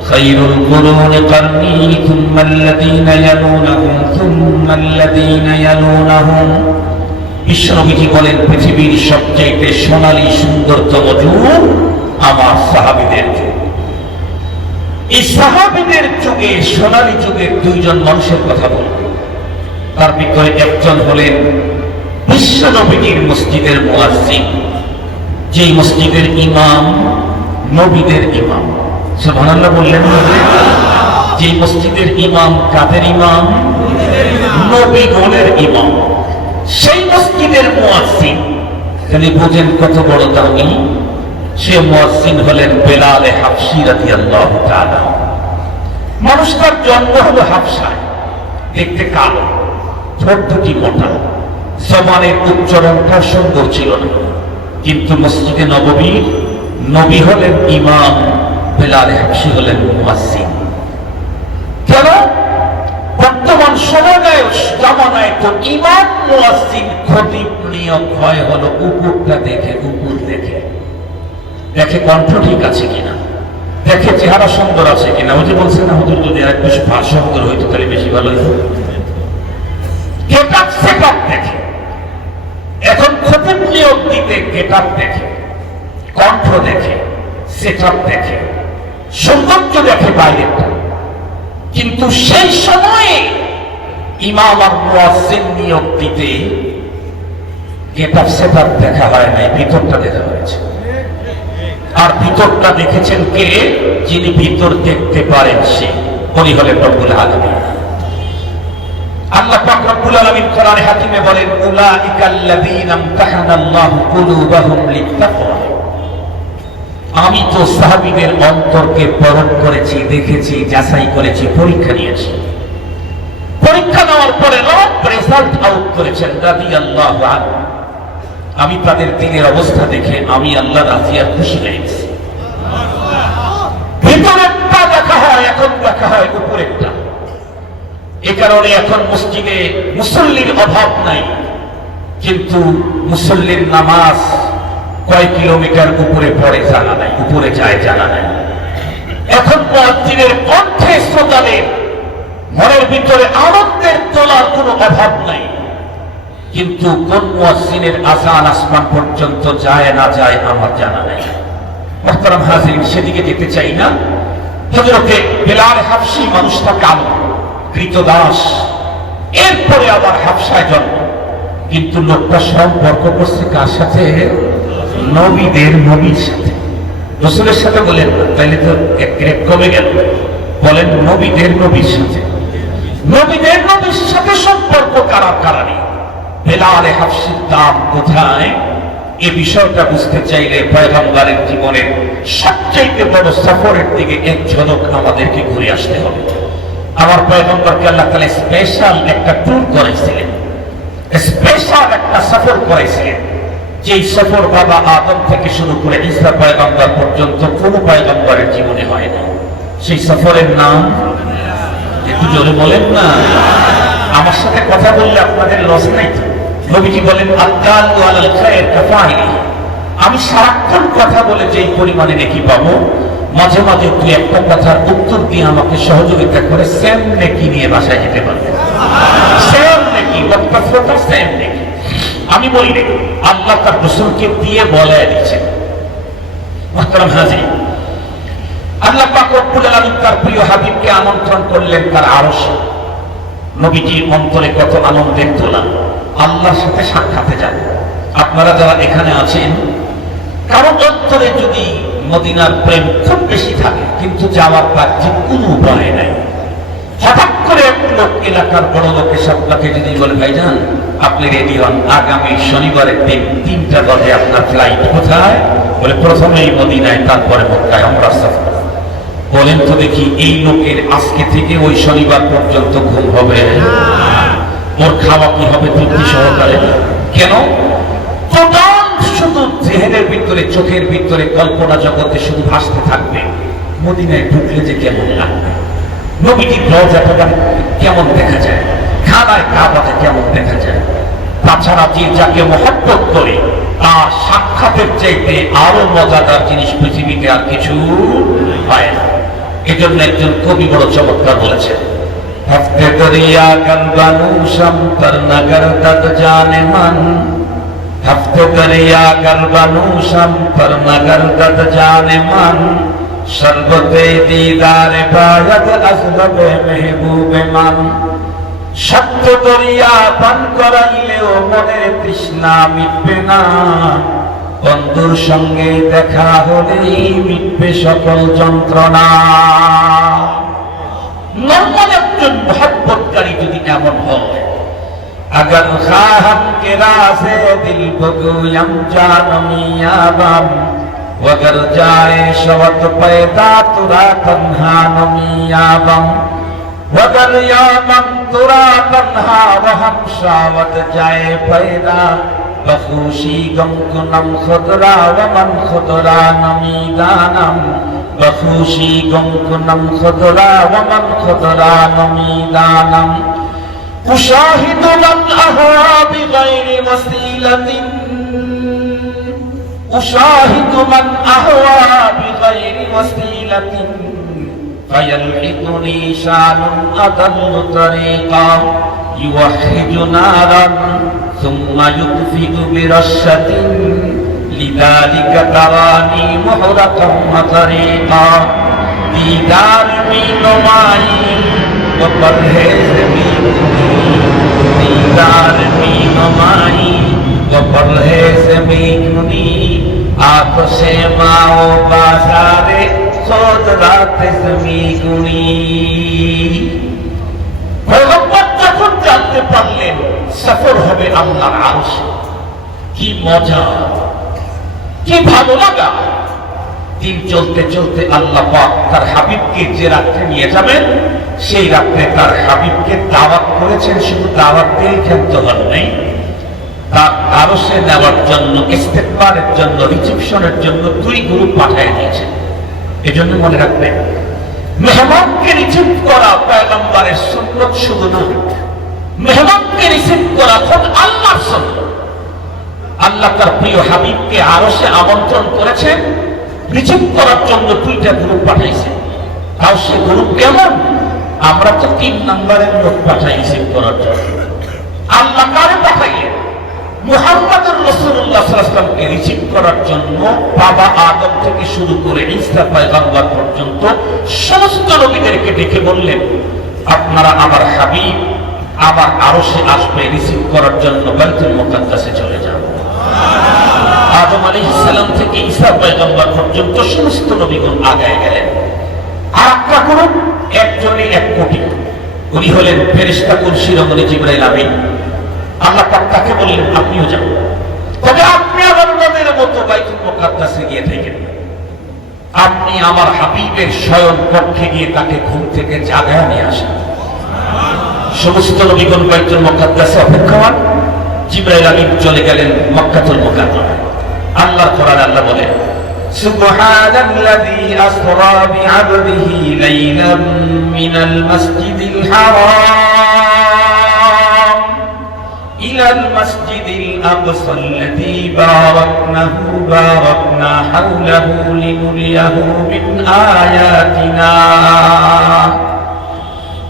খায়রুল কুরুনি কারনি থুম্মা আল্লাযীনা ইয়ালুনাহুম থুম্মা আল্লাযীনা ইয়ালুনাহুম। বিশ্বনবীজি বলেন পৃথিবীর সবচেয়ে সোনালী সুন্দরতম যুগ আমার সাহাবীদের যুগ। এই সাহাবীদের যুগে সোনালী যুগের দুইজন মানুষের কথা বলব। তার ভিতরে একজন হলেন বিশ্বনবীজির মসজিদের মুয়াজ্জিন, যেই মসজিদের ইমাম নবীদের ইমাম। সুবহানাল্লাহ বললেন। যেই মসজিদের ইমাম কাদের ইমাম? নবীগণের ইমাম। সেই মসজিদের মুয়াজ্জিন তিনি বুঝেন কত বড় দামি। সে মুয়াজ্জিন হলেন বেলাল হাবশী রাদিয়াল্লাহু তাআলা। মানুষটার জন্ম হলো হাবশায়, দেখতে কালো, ঠোঁট দুটি মোটা, জবানের উচ্চারণটা সুন্দর ছিল না। কিন্তু মসজিদে নববীর নবী হলেন ইমাম, বেলাল হাবশী হলেন মুয়াজ্জিন। কেন? বর্তমান জামানায় তো ইমাম মুয়াজ্জিন খতিব নিয়ম হয় হলো উপরটা দেখে, উপর দেখে দেখে কণ্ঠ ঠিক আছে কিনা, দেখে চেহারা সুন্দর আছে কিনা। ওই যে বলছে না হুজুর যদি আর একটু সুন্দর হইতো তাহলে বেশি ভালো হইতো। গেটআপ সেটআপ দেখে। এখন খতিব নিয়োগ দিতে গেটআপ দেখে, কণ্ঠ দেখে, সেটআপ দেখে, সৌন্দর্য দেখে বাইরেটা। কিন্তু সেই সময়ে ইমাম আর মুয়াজ্জিন নিয়োগ দিতে গেটআপ সেটআপ দেখা হয় নাই, ভিতরটা দেখা হয়েছে। আর ভিতরটা দেখেছেন কে? যিনি ভিতর দেখতে পারেন সে, উনি হলেন রব্বুল আলামিন। আল্লাহ পাক রব্বুল আলামিন কোরআনে হাকিমে বলেন উলাইকাল্লাযীনা ইমতাহানাল্লাহু কুলুবাহুম লিত্তাকওয়া। আমি তো সাহাবীদের অন্তরকে পরখ করেছি, দেখেছি, যাচাই করেছি, পরীক্ষা নিয়েছি। পরীক্ষা নেওয়ার পরে রেজাল্ট আউট করেছেন রাদিয়াল্লাহু আনহু। আমি তাদের দিনের অবস্থা দেখে আমি আল্লাহ রাজি আর খুশি হয়েছি। ভিতরেরটা দেখা হয়, এখন দেখা হয় উপরেরটা। এ কারণে এখন মসজিদে মুসল্লির অভাব নাই, কিন্তু মুসল্লির নামাজ কয় কিলোমিটার উপরে পড়ে জানা নাই, উপরে যায় জানা নাই। এখন মুয়াজ্জিনের কণ্ঠে শ্রোতাদের মনের ভিতরে আনন্দের তোলার কোনো অভাব নাই, কিন্তু কোন মুয়াজ্জিনের আযান আসমান পর্যন্ত যায় না যায় আমার জানা নাই। মুহতারাম হাজিরিন, সেদিকে যেতে চাই না। হযরতে বেলাল হাবশী মানুষটা কালো, কৃতদাস, এরপরে আবার হাবশায় জন্ম। কিন্তু লোকটা সম্পর্ক করছে কার সাথে? নবীদের নবীর সাথে। রাসূলের সাথে বলেন না, তাইলে তো এক গ্রেড কমে গেল। বলেন নবীদের নবীর সাথে। নবীদের নবীর সাথে সম্পর্ক কারাকারি। বেলাল হাবশীর দাম কোথায়? এই বিষয়টা বুঝতে চাইলে পয়গম্বরের জীবনের সবচেয়ে বড় সফরের দিকে এক ঝলক আমাদেরকে ঘুরে আসতে হবে। আমার পয়গম্বরকে আল্লাহ তাআলা স্পেশাল একটা ট্যুর করেছিলেন, স্পেশাল একটা সফর করেছিলেন, যেই সফর বাবা আদম থেকে শুরু করে ঈসা পয়গম্বর পর্যন্ত কোন পয়গম্বরের জীবনে হয় না। সেই সফরের নাম একটু জোরে বলেন না। আমার সাথে কথা বললে আপনাদের লস নাই তো? নবীজি বলেন আদ-দাল্লু আলাল খায়র কাফাইলি। আমি সারাক্ষণ কথা বলে যেই পরিমাণে নেকি পাবো, মাঝে মাঝে তুই একটা কথার উত্তর দিয়ে আমাকে সহযোগিতা করে সেম নেকি নিয়ে বাসায় যেতে পারবে। সেম নেকি, বক্তব্যটা সেম নেকি। আমি বলি রে, আল্লাহ তার রাসূলকে দিয়ে বলে দিয়েছেন। মুহতারাম হাজিরিন, আল্লাহ পাক রব্বুল আলামিন তার প্রিয় হাবিবকে আমন্ত্রণ করলেন তার আরশে। নবীজির অন্তরে কত আনন্দের তোলা, আল্লাহর সাথে সাক্ষাতে যাবে। আপনারা যারা এখানে আছেন, কারো অন্তরে যদি মদিনার প্রেম খুব বেশি থাকে কিন্তু যাওয়ার তার যে কোনো উপায় নাই, হঠাৎ করে এক লোক এলাকার বড় লোক এসে আপনাকে যদি বলে ভাইজান আপনি রেডি হন, আগামী শনিবারের দিন 3টা বাজে আপনার ফ্লাইট, কোথায়? বলে প্রথমেই মদিনায়, তারপরে মক্কায় আমরা সফর। বলেন তো দেখি, এই লোকের আজকে থেকে ওই শনিবার পর্যন্ত ঘুম হবে? ওর খাওয়া কি হবে তৃপ্তি সহকারে? কেন? শুধু জেহেনের ভিতরে, চোখের ভিতরে, কল্পনা জগতে শুধু ভাসতে থাকবে মদিনায় ঢুকলে যে কেমন লাগবে, নবীজির রওজাটা কেমন দেখা যায়, খানায় কাবাটা কেমন দেখা যায়। তাছাড়া যে যাকে মহব্বত করে তার সাক্ষাতের চাইতে আরো মজাদার জিনিস পৃথিবীতে আর কিছু পায় না। এজন্য একজন কবি বড় চমৎকার বলেছেন, হফতে দরিয়া গনবানু শামতর নগর তদ জানে মান, হফতে দরিয়া গনবানু শামতর নগর তদ জানে মান, শরবতে দিদারে বায়দ আসলবে মেহবুবে মান। সত্য দরিয়া পান করাইলেও মনের তৃষ্ণা মিটবে না, বন্ধুর সঙ্গে দেখা হলেই মিটবে সকল যন্ত্রণা। নরমাল একজন মহব্বতকারী যদি এমন হয়, अगर खाहम के रासे दिल बगुयम जानमियाबम, वगर जाए शवत पैदा तुरा तन्हा नमियाबम, वगर यामम तुरा तन्हा वहम शावत जाए पैदा, बखुशी गम कुनम खुदरा वमन खुदरा नमीदानम, बखुशी गम कुनम खुदरा वमन खुदरा नमीदानम। उशाहिद मन अहवा बिगैर वसीलतिन, उशाहिद मन अहवा बिगैर वसीलतिन, फयल्हिकुनी शानुन अदल्लु तरीका, युवहिजु नारन ثم يطفئ برشة لذلك تراني محرقا وطريقا दीदार में नुमाई व परहेज में दीदार में नुमाई व परहेज में गुनी आतशे माओ बाजारे सोद रात जमी गुनी। যখন জানতে পারলেন সফর হবে আল্লাহর আরশে, কি মজা, কি ভালো লাগা। দিন চলতে চলতে আল্লাহ পাক তার হাবিবকে যে রাত্রে নিয়ে যাবেন, সেই রাত্রে তার হাবিবকে দাওয়াত করেছেন। শুধু দাওয়াত দিয়ে ক্ষান্ত হন নাই, তার আরশে নেওয়ার জন্য, ইস্তেকবালের জন্য, রিসেপশনের জন্য 2 গ্রুপ পাঠিয়ে দিয়েছেন। এজন্য মনে রাখবেন, মেহমানকে রিসিভ করা পয়গম্বরের সুন্নাত শুধু না, মেহমানকে রিসিভ করা খুব আল্লাহর সুন্নাত। আল্লাহ তার প্রিয় হাবিবকে আরশে আমন্ত্রণ করেছেন, রিসিভ করার জন্য 2টা গ্রুপ পাঠাইছে। তাও সে গ্রুপ কেমন? আমরা তো 3 নম্বরের লোক পাঠাই রিসিভ করার জন্য। আল্লাহ কারে পাঠাইলেন? মুহাম্মদুর রাসূলুল্লাহ সাল্লাল্লাহু আলাইহি ওয়াসাল্লামকে রিসিভ করার জন্য বাবা আদম থেকে শুরু করে ঈসা পয়গম্বর পর্যন্ত সমস্ত নবীদেরকে ডেকে বললেন, আপনারা আমার হাবিব আমার আরশে আসবে, রিসিভ করার জন্য বাইতুল মুকাদ্দাসে চলে যান। আদম আলাইহিস সালাম থেকে ঈসা পয়গম্বর পর্যন্ত সমস্ত নবীগণ আগায় গেলেন। আর একটা গ্রুপ, একজনে 1 কোটি, উনি হলেন ফেরেশতা কুরসি রমণী জিবরাইল আমিন। আল্লাহ পাক তাকে বললেন, আপনিও যান, তবে আপনি আমার নবীর মতো বাইতুল মুকাদ্দাসে গিয়ে থাকেন। আপনি আমার হাবিবের শয়ন কক্ষে গিয়ে তাকে ঘুম থেকে জাগায় নিয়ে আসেন। সমস্ত নবীগণ বাইতুল মুকাদ্দাসে অপেক্ষমান। জিবরাইল আমিন চলে গেলেন মক্কাতুল মুকাররমায়। আল্লাহর কোরআনে আল্লাহ বলেন, সুবহানাল্লাযী আসরা বিআবদিহি লাইলাম মিনাল মাসজিদিল হারাম ইলাল মাসজিদিল আকসা আল্লাযী বারাকনা হাওলাহু লিনুরিয়াহু মিন আয়াতিনা।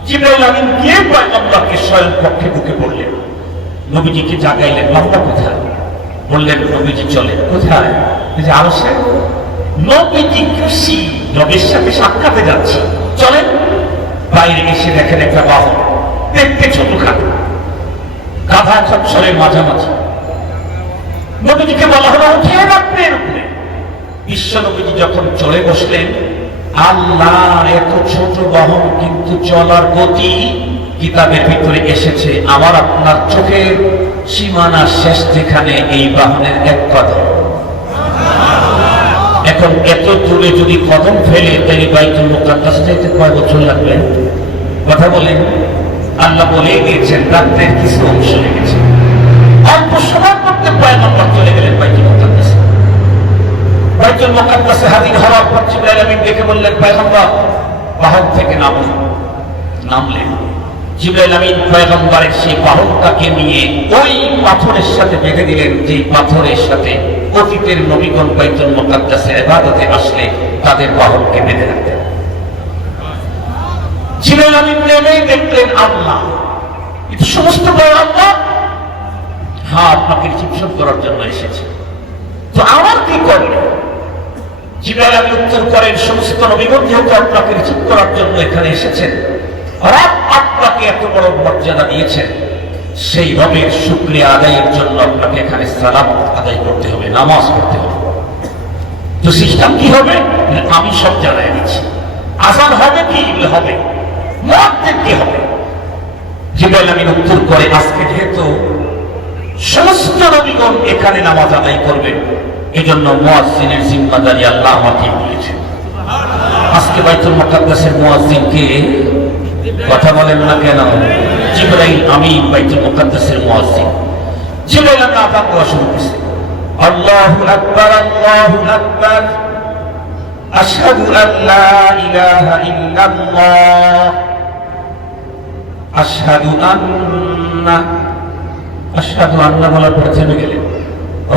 জিবরাইল আমিন গিয়ে পয়গম্বরকে শয়ন কক্ষে ঢুকে পড়লেন, নবীজিকে জাগাইলেন। বাবা কোথায়? বললেন, নবীজি চলেন। কোথায়? যে আরশে। নবীজি খুশি, নবীর সাথে সাক্ষাতে যাচ্ছি, চলেন। বাইরে এসে দেখেন একটা বাহন, দেখতে ছোটখাটো, গাধা চচ্ছরের মাঝামাঝি, নবীজিকে বলা হলো উঠেন আপনার উপরে। বিশ্ব নবীজি যখন চলে বসলেন, আল্লাহ এত ছোট বাহন কিন্তু চলার গতি কিতাবের ভিতরে এসেছে আমার আপনার চোখের সীমানা শেষ যেখানে এই বাহনের এক কদম। এখন এত দূরে যদি কদম ফেলে তাহলে বাইতুল মুকাদ্দাস যাইতে কয় বছর লাগবে? কথা বলেন। আল্লাহ বলে দিয়েছেন রাত্রের কিছু অংশ লেগেছে, অল্প সময় করতে পয়গম্বর চলে গেলেন বাইতুল মুকাদ্দাসে। বাইতুল মুকাদ্দাসে হাজির হওয়ার পর জিবরাইল আমিন ডেকে বললেন, পয়গম্বর বাহন থেকে নামুন। নামলেন। জিবরাইল আমিন পয়গম্বরের সেই বাহনটাকে নিয়ে ওই পাথরের সাথে বেঁধে দিলেন, যেই পাথরের সাথে অতীতের নবীগণ বাইতুল মুকাদ্দাসে ইবাদতে আসলে তাদের বাহনকে বেঁধে রাখতেন। জিবরাইল আমিন নেমেই দেখলেন আল্লাহ, এটা সমস্ত পয়গম্বর হ্যাঁ আপনাকে রিসিপশন করার জন্য এসেছে, তো আমার কি করলেন? জিবরাইল আমিন উত্তর করেন, সমস্ত নবীগণ যেহেতু আপনাকে রিসিভ করার জন্য এখানে এসেছেন, রব আপনাকে এত বড় মর্যাদা দিয়েছেন, সেই রবের শুকরিয়া আদায়ের জন্য আপনাকে এখানে সালাত আদায় করতে হবে, নামাজ পড়তে হবে। তো সিস্টেম কি হবে? আমি সব জানাই দিচ্ছি। আযান হবে কি? হবে। মুয়াজ্জিন কি হবে? জিবরাইল আমিন উত্তর করে, আজকে যেহেতু সমস্ত নবীগণ এখানে নামাজ আদায় করবেন, এজন্য মুয়াজ্জিনের জিম্মাদারি আল্লাহ আমাকে দিয়েছেন। আজকে বাইতুল মুকাদ্দাসের মুয়াজ্জিনকে কথা বলেন না কেন? জিবরাইল আমিন বাইতুল মুকাদ্দাসের মুয়াজ্জিন। জিবরাইল আমিন আযান দেওয়া শুরু করেছে, আল্লাহু আকবার আল্লাহু আকবার আশহাদু আল্লা ইলাহা ইল্লাল্লাহ আশহাদু আন্না বলার পরে থেমে গেলেন।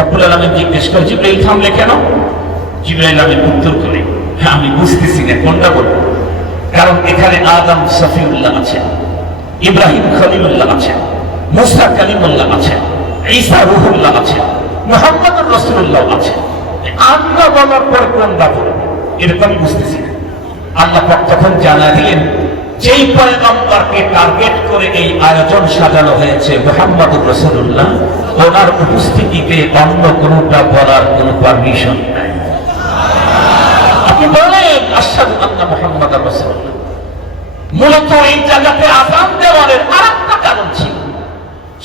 রব্বুল আলামিন জিজ্ঞেস করে, জিবরাইল থামলে কেন? জিবরাইল আমিন উত্তর করে, হ্যাঁ আমি বুঝতেছি না কোনটা বলবো, কারণ এখানে আদম সফিউল্লাহ আছেন, ইব্রাহিম খলিলুল্লাহ আছেন, মুসা কালিমুল্লাহ আছেন, ঈসা রূহুল্লাহ আছেন, মুহাম্মদুর রাসূলুল্লাহ আছেন। আল্লাহ বলার পর কোনটা বলবো এটা আমি বুঝতেছি না। আল্লাহ পাক তখন জানা দিলেন, যেই পয়গম্বরকে টার্গেট করে এই আয়োজন সাজানো হয়েছে মুহাম্মদুর রাসূলুল্লাহ, ওনার উপস্থিতিতে অন্য কোনটা বলার কোনো পারমিশন নাই। আপনি বলেন আশহাদু আন্না মুহাম্মাদার রাসূলুল্লাহ। মূলত এই জায়গাতে আযান দেওয়ার আরেকটা কারণ ছিল,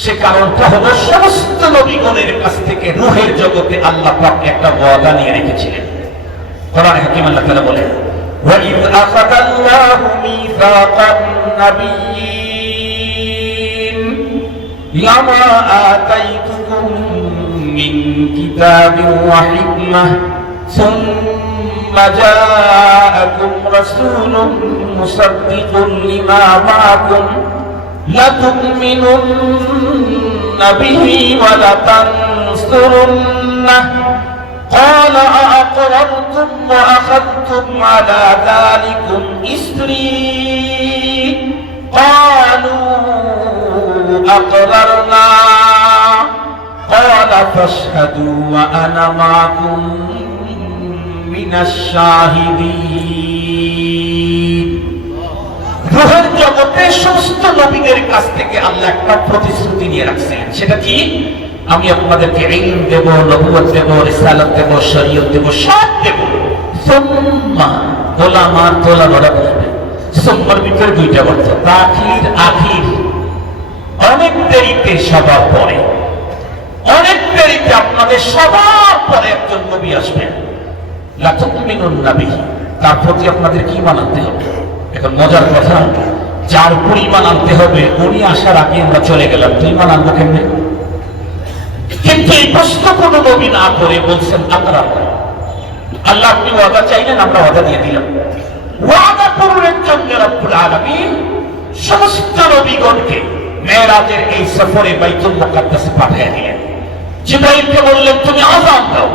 সে কারণটা হলো সমস্ত নবীগণের কাছ থেকে রূহের জগতে আল্লাহ পাক একটা ওয়াদা নিয়ে রেখেছিলেন। কোরআন হাকিম আল্লাহ তাআলা বলেন, وَإِذْ أَخَذَ اللَّهُ مِيثَاقَ النَّبِيِّينَ لَمَا آتَيْتُكُم مِّن كِتَابٍ وَحِكْمَةٍ ثُمَّ جَاءَكُمْ رَسُولٌ مُصَدِّقٌ لِّمَا مَعَكُمْ لَتُؤْمِنُنَّ بِهِ وَلَتَنصُرُنَّهُ قال أأقررتم وأخذتم على ذلكم إصري قالوا أقررنا قال فاشهدوا وأنا معكم من الشاهدين। রূহের জগতে সমস্ত নবীদের কাছ থেকে আল্লাহ একটা প্রতিশ্রুতি নিয়ে রাখছিলেন, সেটা কি? আমি আপনাদেরকে ইলম দেব, নবুয়ত দেব, রিসালাত দেব, শরীয়ত দেব, সব দেব। সুম্মা ওলামা তোলা ধরা বলবে, সুম্মার ভিতরে দুইটা অর্থ, তাখির আখির। অনেক দেরিতে সবার পরে, অনেক দেরিতে আপনাদের সবার পরে একজন নবী আসবেন। লা তুমিনুন্না বিহি, তার প্রতি আপনাদের কি ঈমান আনতে হবে। এখন মজার কথা, যার উপর ঈমান আনতে হবে উনি আসার আগে আমরা চলে গেলাম, তো ঈমান আনবো কেমনে? কিন্তু এই প্রশ্ন কোন নবী না করে বলছেন আকরার। আল্লাহ আপনি ওয়াদা চাইলেন, আমরা ওয়াদা দিয়ে দিলাম। ওয়াদা পূরণের জন্য রব্বুল আলামিন সমস্ত নবীগণকে মেরাজের এই সফরে বাইতুল মুকাদ্দাসে পাঠিয়ে দিলেন। জিবরাইলকে বললেন তুমি আযান দাও।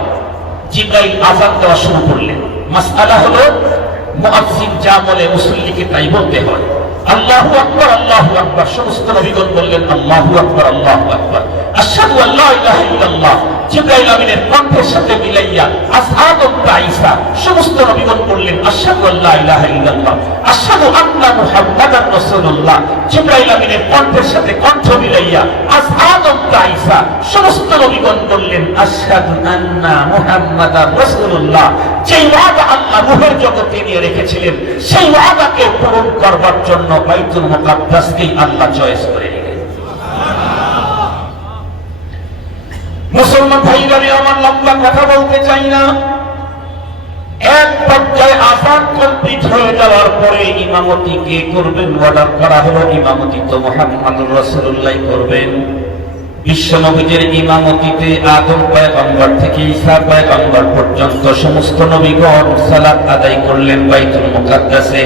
জিবরাইল আযান দেওয়া শুরু করলেন। মাসআলা হলো মুয়াজ্জিন যা বলে মুসল্লিকে তাই বলতে হয়। আল্লাহু আকবার আল্লাহু আকবার, সমস্ত নবীগণ বললেন আল্লাহু আকবার আল্লাহু আকবার, আশহাদু আল্লা ইলাহা ইল্লাল্লাহ জিবরাইল আমিনের কণ্ঠের সাথে মিলাইয়া আসহাবুত তাইসা সমস্ত নবীগণ বললেন আশহাদু আল্লা ইলাহা ইল্লাল্লাহ আশহাদু আন্না মুহাম্মাদার রাসূলুল্লাহ। জিবরাইল আমিনের কণ্ঠের সাথে কণ্ঠ মিলাইয়া আসহাবুত তাইসা সমস্ত নবীগণ বললেন আশহাদু আন্না মুহাম্মাদার রাসূলুল্লাহ। যেই ওয়াদা আল্লাহ রূহের জগতে নিয়ে রেখেছিলেন সেই ওয়াদাকে পূরণ করবার জন্য বাইতুল মুকাদ্দাসকেই আল্লাহ চয়েস করে নিলেন। মুসলমান ভাইরা, আমি আমার লম্বা কথা বলতে চাই না। এক পর্যায়ে আযান কমপ্লিট হয়ে যাওয়ার পরে ইমামতি কে করবেন অর্ডার করা হলো। ইমামতি তো মুহাম্মদুর রাসূলুল্লাহ করবেন। বিশ্ব নবীদের ইমামতিতে আদম পয়গম্বর থেকে ঈসা পয়গম্বর পর্যন্ত সমস্ত নবীগণ সালাত আদায় করলেন বাইতুল মুকাদ্দাসে।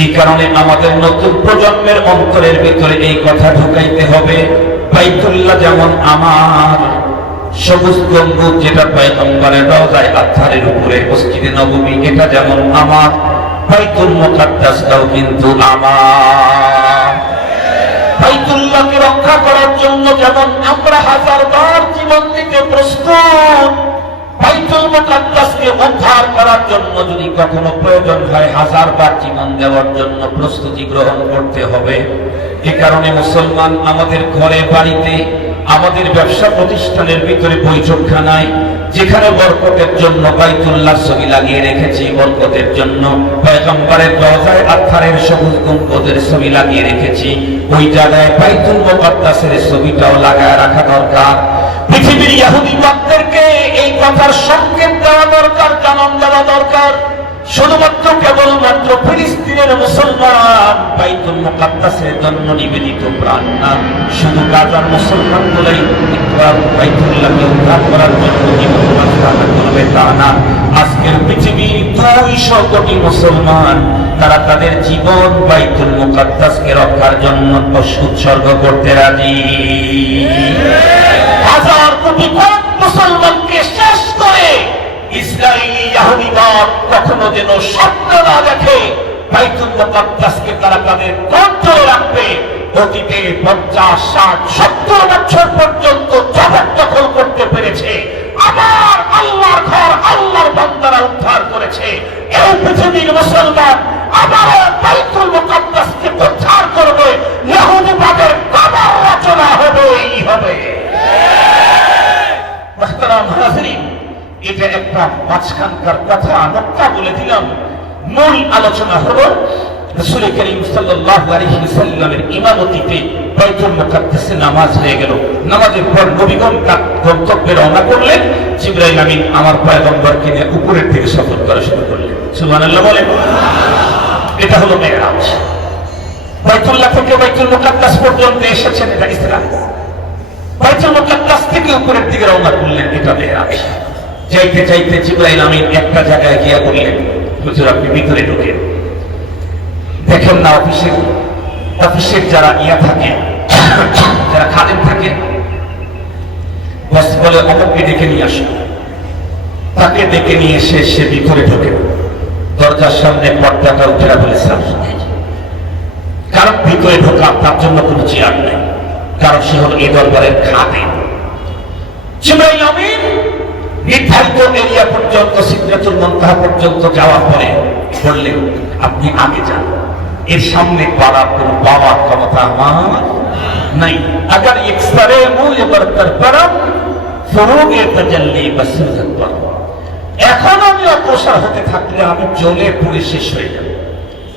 এই কারণে আমাদের নতুন প্রজন্মের অন্তরের ভিতরে এই কথা ঢুকাইতে হবে, বাইতুল্লাহ যেমন আমার, সবুজ গম্বুজ যেটা পয়গম্বরের রওজায়ে আতহারের উপরে মসজিদে নববী, এটা যেমন আমার, বাইতুল মুকাদ্দাসটাও কিন্তু আমার। বাইতুল্লাহকে রক্ষা করার জন্য যেমন আমরা হাজারবার জীবন দিতে প্রস্তুত, বাইতুল মুকাদ্দাসকে উদ্ধার করার জন্য যদি কখনো প্রয়োজন হয় হাজারবার জীবন দেওয়ার জন্য প্রস্তুতি গ্রহণ করতে হবে। এ কারণে মুসলমান আমাদের ঘরে বাড়িতে, আমাদের ব্যবসা প্রতিষ্ঠানের ভিতরে বৈঠকখানায় যেখানে বরকতের জন্য বাইতুল্লাহ ছবি লাগিয়ে রেখেছি, বরকতের জন্য পয়গম্বরের রওজায়ে আতহারের সবুজ গম্বুজের ছবি লাগিয়ে রেখেছি, ওই জায়গায় বাইতুল মুকাদ্দাসের ছবিটাও লাগায় রাখা দরকার। পৃথিবীর ইহুদি বাদদেরকে এই কথার সংকেত দেওয়া দরকার, জানান দেওয়া দরকার। শুধুমাত্র কেবলমাত্র ফিলিস্তিনের মুসলমান বাইতুল মুকাদ্দাসের জন্য নিবেদিত প্রাণ না, শুধু গাজার মুসলমান বলেই বাইতুল্লাহকে উদ্ধার করার জন্য জীবন বাঁচাতে করবে তা না। আজকের পৃথিবীর 200 কোটি মুসলমান তারা তাদের জীবন বাইতুল মুকাদ্দাসকে রক্ষার জন্য উৎসর্গ করতে রাজি। হাজার কোটি মুসলমানকে শেষ করে ইসরায়েলি ইহুদিবাদ কখনো যেন স্বপ্ন না দেখে বাইতুল মুকাদ্দাসকে তারা তাদের কন্ট্রোলে রাখবে। অতীতে 50, 60, 70 বছর পর্যন্ত জবরদখল করতে পেরেছে। আমার আল্লাহর ঘর আল্লাহর বান্দারা উদ্ধার করেছে। এই পৃথিবীর মুসলমান আবার বাইতুল মুকাদ্দাসকে উদ্ধার করবে। ইহুদিবাদের কবর রচনা হবেই হবে। মুহতারাম হাজিরিন, এটা একটা মাঝখানকার কথা, নকতা বলে দিলাম। মূল আলোচনা হলো রাসূল করিম সাল্লাল্লাহু আলাইহি ওয়াসাল্লামের ইমামতিতে বাইতুল মুকাদ্দাসে নামাজ হয়ে গেল। নামাজের পর নবীগণ তার গন্তব্যে রওনা করলেন। জিবরাইল আমিন আমার পয়গম্বরকে নিয়ে উপরের দিকে সফর করা শুরু করলেন। সুবহানাল্লাহ বলেন। এটা হলো মেরাজ। বাইতুল্লাহ থেকে বাইতুল মুকাদ্দাস পর্যন্ত এসেছেন, এটা ইসরাফ। বাইতুল মুকাদ্দাস থেকে উপরের দিকে রওনা করলেন, এটা মেরাজ। যাইতে চাইতে জিবরাইল আমিন একটা জায়গায় গিয়া বললেন, হুজুর আপনি ভিতরে ঢুকেন। দেখেন না অফিসের যারা থাকে, যারা খাদেম থাকে, বস বলে অমুককে ডেকে নিয়ে আসো। তাকে ডেকে নিয়ে এসে সে ভিতরে ঢোকে। দরজার সামনে পর্দাটা উঠে বলেছিলাম, কারণ ভিতরে ঢোকা তার জন্য কোনো চেয়ার নেই, কারণ সে হল এই দরবারের খাদেম। জিবরাইল আমিন নির্ধারিত এরিয়া পর্যন্ত, সিদরাতুল মুনতাহা পর্যন্ত যাওয়ার পরে বললেন, আপনি আগে যান, এর সামনে পারার কোনো পাওয়ার ক্ষমতা আমার নাই। अगर एक्सरे मुझ बरतर परम फरोगे तजल्ली बसरत पर, এখন আমি অগ্রসর হতে থাকলে আমি জ্বলে পুড়ে শেষ হয়ে যাব।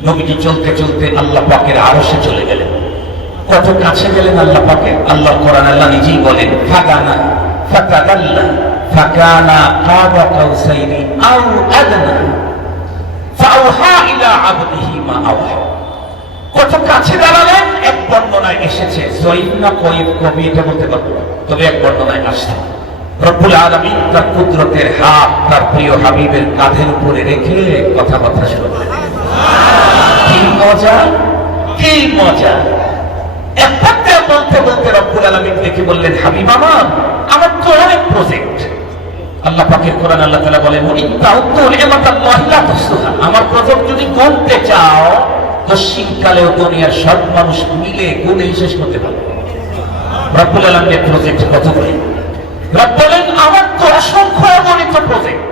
নবীজি চলতে চলতে আল্লাহ পাকের আরশে চলে গেলেন। কত কাছে গেলেন আল্লাহ পাকে। আল্লাহর কোরআন আল্লাহ নিজেই বলেন, ফাগানা ফাতাদাল্লা ফাকানা কাবা কাউসাইনি আও আদনা ফাআওহা ইলা আবদিহি মা আওহা। কত কাছে দাঁড়ালেন। এক বর্ণনায় এসেছে, জয়ীফ না কবি এটা বলতে পারবো না, তবে এক বর্ণনায় আসছে রব্বুল আলামিন তার কুদরতের হাত তার প্রিয় হাবিবের কাঁধের উপরে রেখে কথাবার্তা শুরু করে দিলেন। কি মজা, কি মজা। একবারে বলতে বলতে রব্বুল আলামিন দেখে বললেন, হাবিব আমার তো অনেক প্রজেক্ট। আল্লাহ পাকের কোরআন আল্লাহ তাআলা বলেন, আমার প্রজেক্ট যদি গুনতে চাও পশ্চিমকালেও দুনিয়ার সব মানুষ মিলে গুণে শেষ করতে পারবে। রব্বুল আলামিনের প্রজেক্ট কতগুলি। রব বলেন আমার তো অসংখ্য অগণিত প্রজেক্ট,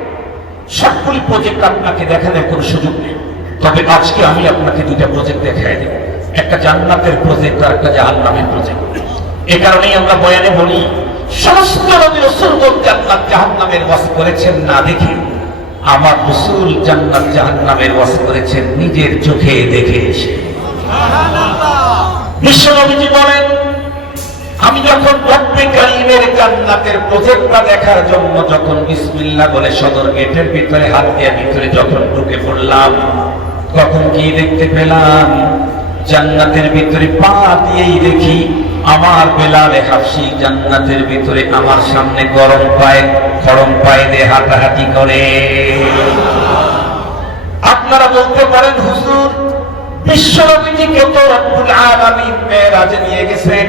সবগুলি প্রজেক্ট আপনাকে দেখানোর কোনো সুযোগ নেই, তবে আজকে আমি আপনাকে দুইটা প্রজেক্ট দেখাই দেব, একটা জান্নাতের প্রজেক্ট আর একটা জাহান্নামের প্রজেক্ট। এ কারণেই আমরা বয়ানে বলি সমস্ত নবী রাসূলগণ জান্নাত জাহান্নামের ওয়াজ করেছেন না দেখে, আমার রাসূল জান্নাত জাহান্নামের ওয়াজ করেছেন নিজের চোখে দেখে এসে। বিশ্ব নবীজি বলেন আমি যখন রব্বে কারীমের জান্নাতের প্রজেক্টটা দেখার জন্য যখন বিসমিল্লাহ বলে সদর গেটের ভিতরে হাত দিয়ে ভিতরে যখন ঢুকে পড়লাম, তখন কি দেখতে পেলাম? জান্নাতের ভিতরে পা দিয়েই দেখি আমার বেলালে হাফসি জান্নাতের ভিতরে আমার সামনে গরম পায়ে দিয়ে হাঁটাহাঁটি করে। আপনারা বলতে পারেন হুজুর বিশ্ব নবীজিকে তো রব্বুল আলামিন মেরাজে নিয়ে গেছেন,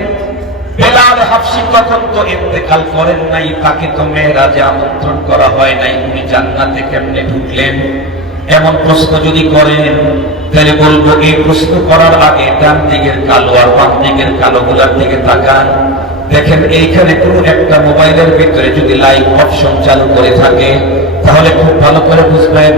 বেলাল হাফসি তখন তো ইন্তেকাল করেন নাই, তাকে তো মেরাজে আমন্ত্রণ করা হয় নাই, উনি জান্নাতে কেমনে ঢুকলেন? এমন প্রশ্ন যদি করেন তাহলে বলবো এই প্রশ্ন করার আগে ডান দিকের কালো আর বাম দিকের কালো গুলার দিকে তাকান, দেখেন এইখানে কোনো একটা মোবাইলের ভিতরে যদি লাইভ অপশন চালু করে থাকে তাহলে খুব ভালো করে বুঝবেন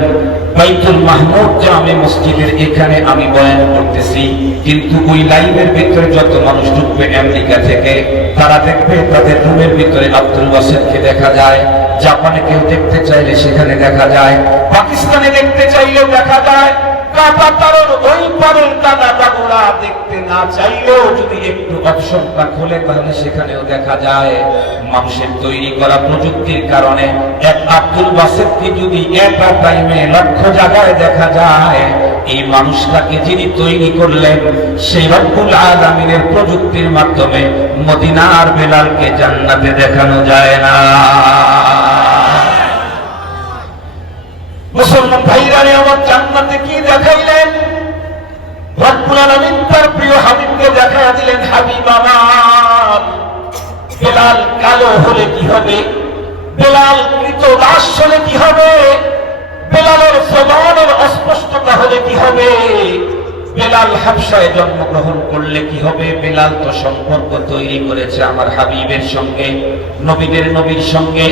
বাইতুল মাহমুদ জামে মসজিদের এখানে আমি বয়ান করতেছি, কিন্তু ওই লাইভের ভিতরে যত মানুষ ঢুকবে আমেরিকা থেকে তারা দেখবে তাদের রুমের ভিতরে আব্দুল ওয়াসিদকে দেখা যায়, জাপানে কেউ দেখতে চাইলে সেখানে দেখা যায়, পাকিস্তানে দেখতে চাইলেও দেখা যায়, কাতারের ওই পারের দাদাগুলা দেখতে না চাইলেও যদি একটু অপশনটা খোলে তাহলে সেখানেও দেখা যায়। মানুষের তৈরি করা প্রযুক্তির কারণে এক আব্দুল বাসেতকে যদি একটা টাইমে লক্ষ জায়গায় দেখা যায়, এই মানুষটাকে যিনি তৈরি করলেন সেই রব্বুল আলামিনের প্রযুক্তির মাধ্যমে মদিনার বেলালকে জান্নাতে দেখানো যায় না। মুসলমান ভাইরা আমার জান্নাতে কি দেখাইলেন? রব্বুল আলামিন তার প্রিয় হাবিবকে দেখাইয়া দিলেন, হাবিব আমার বেলাল কালো হলে কি হবে, বেলাল কৃতদাস হলে কি হবে, বেলালের জবানের অস্পষ্টতা হলে কি হবে, বেলাল হাবশায় জন্মগ্রহণ করলে কি হবে। বেলাল তো সম্পর্ক তৈরি করেছে আমার হাবিবের সঙ্গে, নবীর সঙ্গে।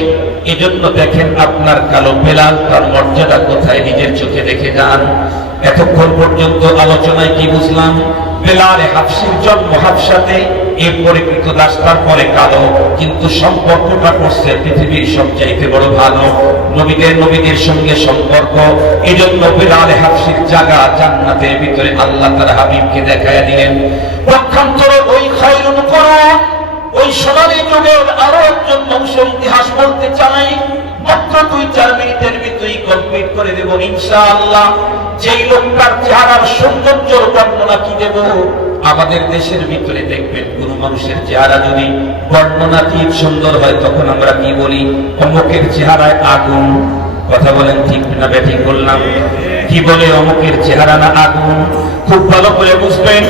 এজন্য দেখেন আপনার কালো বেলাল তার মর্যাদা কোথায় নিজের চোখে দেখে যান। এতক্ষণ পর্যন্ত আলোচনায় কি বুঝলাম? বেলালে হাবশির জন্ম হাবশাতে, এরপরে কৃতদাস, তারপরে কালো, কিন্তু সম্পর্কটা করছে পৃথিবীর সবচাইতে বড় ভালো নবীদের সঙ্গে সম্পর্ক। এজন্য বেলালে হাবশির জায়গা জান্নাতের ভিতরে আল্লাহ তার হাবিবকে দেখাইয়া দিলেন। পক্ষান্তরে ওই খায়রুল কুরুন, ওই সোনালী যুগের আরো একজন মানুষের ইতিহাস বলতে চাই, মাত্র 2-4 মিনিটের ভিতরেই কমপ্লিট করে দেব ইনশাআল্লাহ। যেই লোকটার চেহারার সৌন্দর্যের বর্ণনা কি দেব? আমাদের দেশের ভিতরে দেখবেন কোন মানুষের চেহারা যদি বর্ণনাতীত সুন্দর হয় তখন আমরা কি বলি? অমুকের চেহারায় আগুন। কথা বলেন ঠিক না ব্যাঠিক বললাম? কি বলে? অমুকের চেহারা না আগুন। খুব ভালো করে বুঝবেন,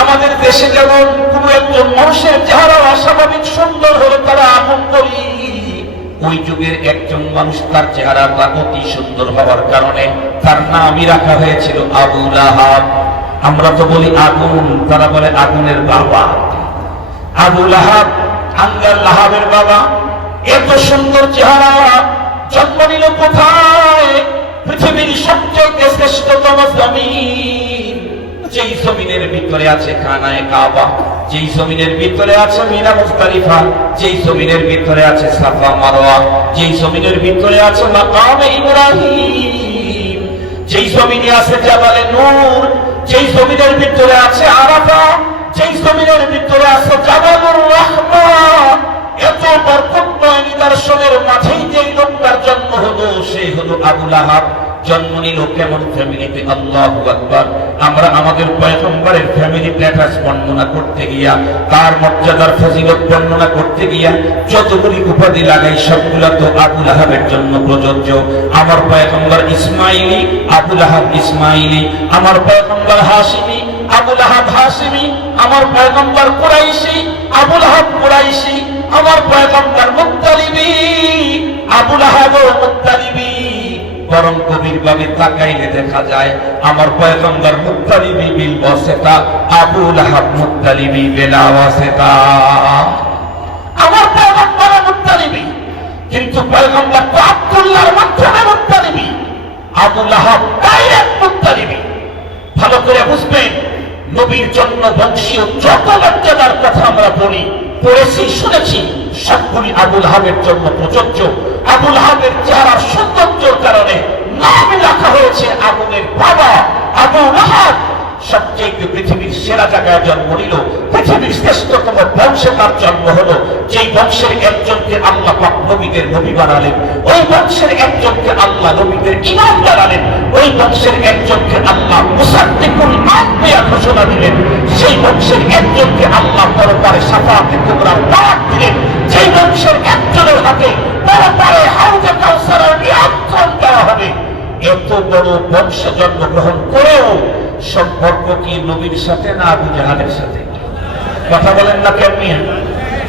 আমাদের দেশে যেমন কোন একজন মানুষের চেহারা অস্বাভাবিক সুন্দর হলে তারা আগুন বলি, ওই যুগের একজন মানুষ তার চেহারাটা অতি সুন্দর হওয়ার কারণে তার নামই রাখা হয়েছিল আবু লাহাব। আমরা তো বলি আগুন, তারা বলে আগুনের বাবা। আবু লাহাব আঙ্গার লাহাবের বাবা। এত সুন্দর চেহারা জন্ম নিল কোথায়? পৃথিবীর সবচেয়ে শ্রেষ্ঠতম জমিন, যেই জমিনের ভিতরে আছে খানায়ে কাবা, যেই জমিনের ভিতরে আছে মিনা মুজদালিফা, যেই জমিনের ভিতরে আছে সাফা মারওয়া, যেই জমিনের ভিতরে আছে মাকামে ইব্রাহিম, যেই জমিনে আছে জাবালে নূর, যেই জমিনের ভিতরে আছে আরাফা, যেই জমিনের ভিতরে আছে জাবালুর রাহমা। এত বরকতময় নিদর্শনের মাঝেই যেই লোকটার জন্ম হলো সে হলো আবু লাহাব। জন্ম নিল কেমন ফ্যামিলিতে? আল্লাহু আকবার। আমরা আমাদের পয়গম্বরের ফ্যামিলি স্ট্যাটাস বর্ণনা করতে গিয়া, তার মর্যাদার ফজিলত বর্ণনা করতে গিয়া যতগুলি উপাধি লাগাই সবগুলা তো আবু লাহাবের জন্য প্রযোজ্য। আমার পয়গম্বর ইসমাইলি, আবু লাহাব ইসমাইলি। আমার পয়গম্বর হাশিমি, আবু লাহাব হাশিমি। আমার পয়গম্বর কুরাইশি, আবু লাহাব কুরাইশি। আমার পয়গম্বর মুত্তালিবি, আবু লাহাব মুত্তালিবি। বরং গভীর ভাবে তাকাইলে দেখা যায় আমার পয়গম্বর মুত্তালিবি বিল ওয়াসিতা, আবু লাহাব মুত্তালিবি বিলা ওয়াসিতা। আমার পয়গম্বর মুত্তালিবি আবু লাহাব ডাইরেক্ট মুত্তালিবী। ভালো করে বুঝবেন, নবীর জন্য বংশীয় যত মর্যাদার কথা আমরা বলি, পড়েছি, শুনেছি, সবগুলি আবু লাহাবের জন্য প্রযোজ্য। আবু লাহাবের চেহারার সৌন্দর্যের কারণে নামে রাখা হয়েছে আগুনের বাবা আবু লাহাব। সবচেয়ে পৃথিবীর সেরা জায়গায় জন্ম নিল, পৃথিবীর শ্রেষ্ঠতম বংশে তার জন্ম হলো। যেই বংশের একজনকে আল্লাহ পাক নবীদের নবী বানালেন, ওই বংশের একজনকে আল্লাহ নবীদের ইমাম বানালেন, ওই বংশের একজনকে আল্লাহ মুসাদ্দিকুল আম্বিয়া ঘোষণা দিলেন, সেই বংশের একজনকে আল্লাহ পরপারে শাফাআতে কুবরা দাওয়াত দিলেন, যেই বংশের একজনের হাতে পরপারে হাউজে কাউসারের নিয়ন্ত্রণ দেওয়া হবে। এত বড় বংশে জন্মগ্রহণ করেও সম্পর্ক কি নবীর সাথে না আবু জাহালের সাথে? কথা বলেন না কেমনি?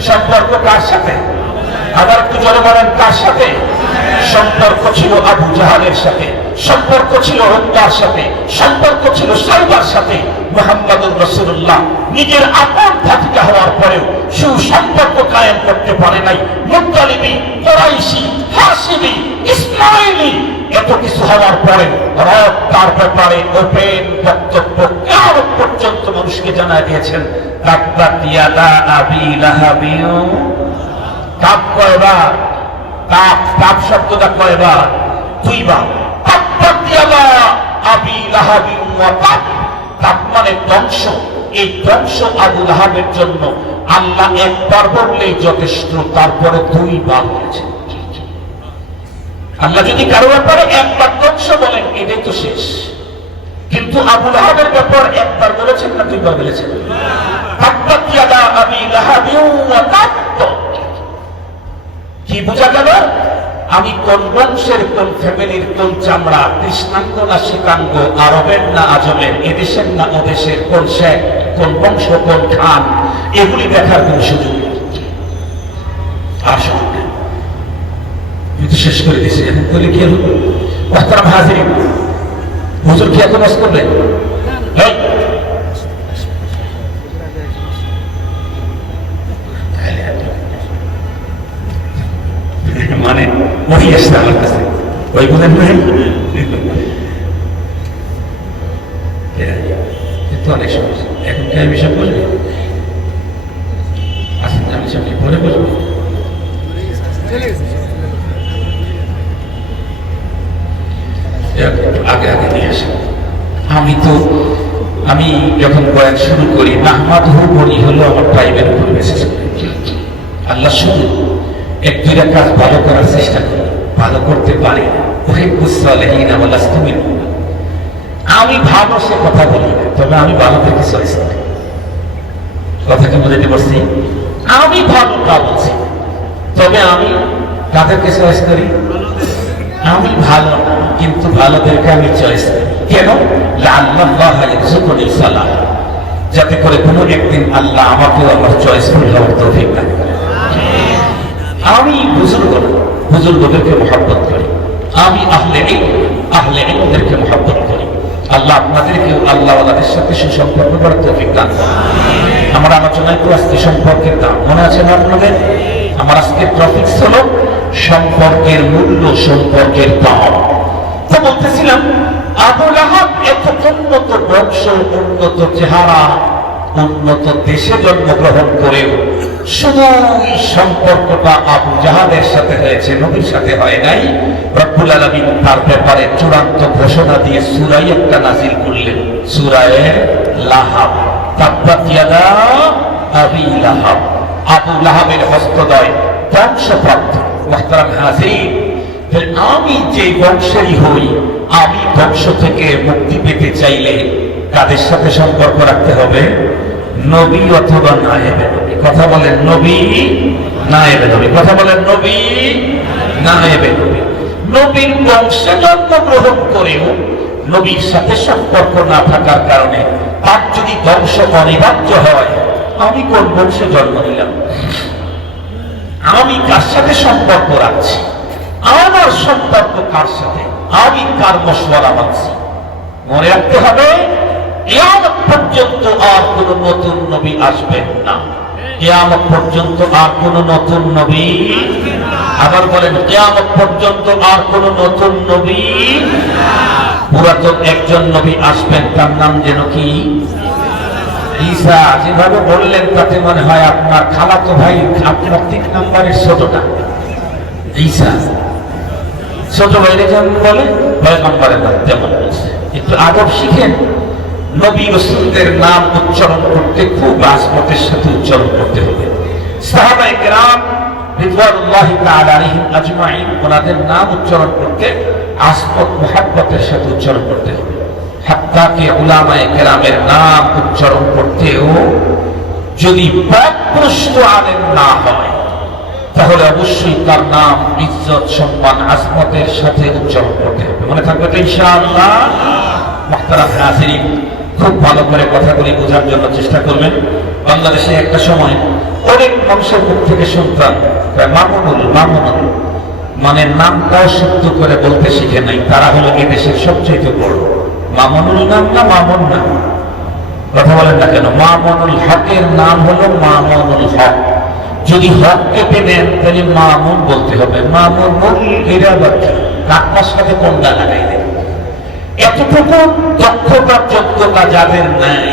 সম্পর্ক কার সাথে? আবার একটু জোরে বলেন, কার সাথে? সম্পর্ক ছিল আবু জাহালের সাথে, সম্পর্ক ছিল উতবার সাথে, সম্পর্ক ছিল সাইবার সাথে। মুহাম্মদুর রাসূলুল্লাহ নিজের আপন ভাতিজা হওয়ার পরেও সুসম্পর্ক কায়েম করতে পারে নাই। মুত্তালিবী, কুরাইশি, হাশিমি, ইসমাইলি এত কিছু হওয়ার পরে রব তার ব্যাপারে ওপেন বক্তব্য কিয়ামত পর্যন্ত মানুষকে জানায় দিয়েছেন। তাব্বাত ইয়াদা আবি লাহাবিন, তাব কয়বার? তাব শব্দটা কয়বার? দুইবার। তাব্বাত ইয়াদা আবি লাহাবিন ওয়া তাব, তাব মানে ধ্বংস। এই ধ্বংস আবু লাহাবের জন্য আল্লাহ একবার বললেই যথেষ্ট, তারপরে দুইবার বলেছেন। আল্লাহ যদি কারো ব্যাপারে একবার ধ্বংস বলেন এটাই তো শেষ, কিন্তু আবু লাহাবের ব্যাপার একবার বলেছেন না দুইবার বলেছেন? তাব্বাত ইয়াদা আবি লাহাবিন ওয়া তাব। কি বোঝা গেল? আমি কোন বংশের, কোন ফ্যামিলির, কোন চামড়া, কৃষ্ণাঙ্গ না শ্বেতাঙ্গ, আরবের না আজমের, এদেশের না ওদেশের, কোন শেখ, কোন বংশ, কোন খান, এগুলি দেখার কোন সুযোগ নেই। আসুন, শেষ করে দিয়েছে। এখন বলে কি হলো? মোহতারাম হাজিরিন, হুজুর কি এত নষ্ট করলেন? মানে ওই আসছে আমার কাছে, ওই বলেন নাই তো অনেক সমস্যা। এখন কি আমি সব বলবো? আসেন, আমি সব পরে বলবো। আগে আগে নিয়ে আসে। আমি যখন বয়ান শুরু করি, নাহমাদুহু বলি হলো আমার টাইমের উপর মেসেজ করি। আল্লাহ শুধু এক দুইটা কাজ ভালো করার চেষ্টা করি, ভালো করতে পারি। আমি ভালো সে কথা বলি না, তবে আমি ভালো থেকে চয়েস করি। কথাকে বুঝাতে পারছি? আমি ভালো তা বলছি, তবে আমি তাদেরকে চয়েস করি। আমি ভালো না, কিন্তু ভালোদেরকে আমি চয়েস করি। কেন? যাতে করে কোনো একদিন আল্লাহ আমাকে আমার চয়েস ফুল হওয়ার তৌফিক দান করে। আমি বুজুর্গদেরকে মহব্বত করি, আমি আহলে ইলমদেরকে মহব্বত করি। আল্লাহ আপনাদেরকেও আল্লাহওয়ালাদের সাথে সুসম্পর্ক করার তৌফিক দান করেন। আমার আলোচনায় তো আজকে সম্পর্কের দাম মনে আছে না আপনাদের? আমার আজকের টপিকস হলো সম্পর্কের মূল্য, সম্পর্কের দাম। তো বলতেছিলাম, আবু লাহাব এত উন্নত বংশ, উন্নত চেহারা, উন্নত দেশে জন্মগ্রহণ করেও শুধু সম্পর্কটা আবু জাহালের সাথে হয়েছে, নবীর সাথে হয় নাই। রব্বুল আলামিন তার ব্যাপারে চূড়ান্ত ঘোষণা দিয়ে সূরা একটা নাযিল করলেন, সূরা লাহাব। তাব্বাত ইয়াদা আবি লাহাব, আবু লাহাবের হস্তদ্বয় ধ্বংসপ্রাপ্ত। মুহতারাম হাজির, আমি যে বংশেরই হই, আমি বংশ থেকে মুক্তি পেতে চাইলে কাদের সাথে সম্পর্ক রাখতে হবে? নবী অথবা নায়েবে নবী। কথা বলেন নবী, নায়েবে নবী। কথা বলেন নবী, নায়েবে নবী। নবীর বংশে জন্মগ্রহণ করেও নবীর সাথে সম্পর্ক না থাকার কারণে তার যদি বংশ অনিবার্য হয়, আমি কোন বংশে জন্ম নিলাম? আমি কার সাথে সম্পর্ক রাখছি? আমার সম্পর্ক কার সাথে? আমি কার মশওয়ারা মানছি? মনে রাখতে হবে, কিয়ামত পর্যন্ত আর কোন নতুন নবী আসবেন না। কিয়ামত পর্যন্ত আর কোন নতুন নবী। আর আবার বলেন কিয়ামত পর্যন্ত আর কোন নতুন নবী, পুরাতন একজন নবী আসবেন, তার নাম যেন কি ঈসা। যেভাবে বললেন তাতে মনে হয় আপনার খালাতো ভাই, আপনার 3 নম্বরের ছোটটা ঈসা, ছোট ভাইরে যেমন বলে পয়গম্বরের নাম তেমন বলছে। একটু আদব শিখেন। নবী রাসূলদের নাম উচ্চারণ করতে খুব আজমতের সাথে উচ্চারণ করতে হবে। সাহাবায়ে কেরাম রিদওয়ানুল্লাহি তাআলা আলাইহিম আজমাইন, ওনাদের নাম উচ্চারণ করতে আজমত মুহাব্বতের সাথে উচ্চারণ করতে হবে। হাত্তা কি উলামায়ে কেরামের নাম উচ্চারণ করতেও যদি পথভ্রষ্ট আলেম না হয়, তাহলে অবশ্যই তার নাম ইজ্জত, সম্মান, আজমতের সাথে উচ্চারণ করতে হবে। মনে থাকবে তো ইনশাআল্লাহ? মুহতারাম হাজিরিন, খুব ভালো করে কথাগুলি বোঝার জন্য চেষ্টা করবেন। বাংলাদেশে একটা সময় অনেক মানুষের মুখ থেকে শুনতাম মামুনুল, মামুনুল, মানে নামটাও শুদ্ধ করে বলতে শিখে নাই। তারা হলো এদেশের সবচেয়ে বড়। মামুনুল নাম না মামুন নাম? কথা বলেন না কেন? মামুনুল হকের নাম হলো মামুনুল হক। যদি হক কেটে নেন তাহলে মামুন বলতে হবে। মামুন এরা বাচ্চা কাকমার সাথে কোনটা লাগাই দেন। এতটুকু দক্ষতা যোগ্যতা যাদের নাই,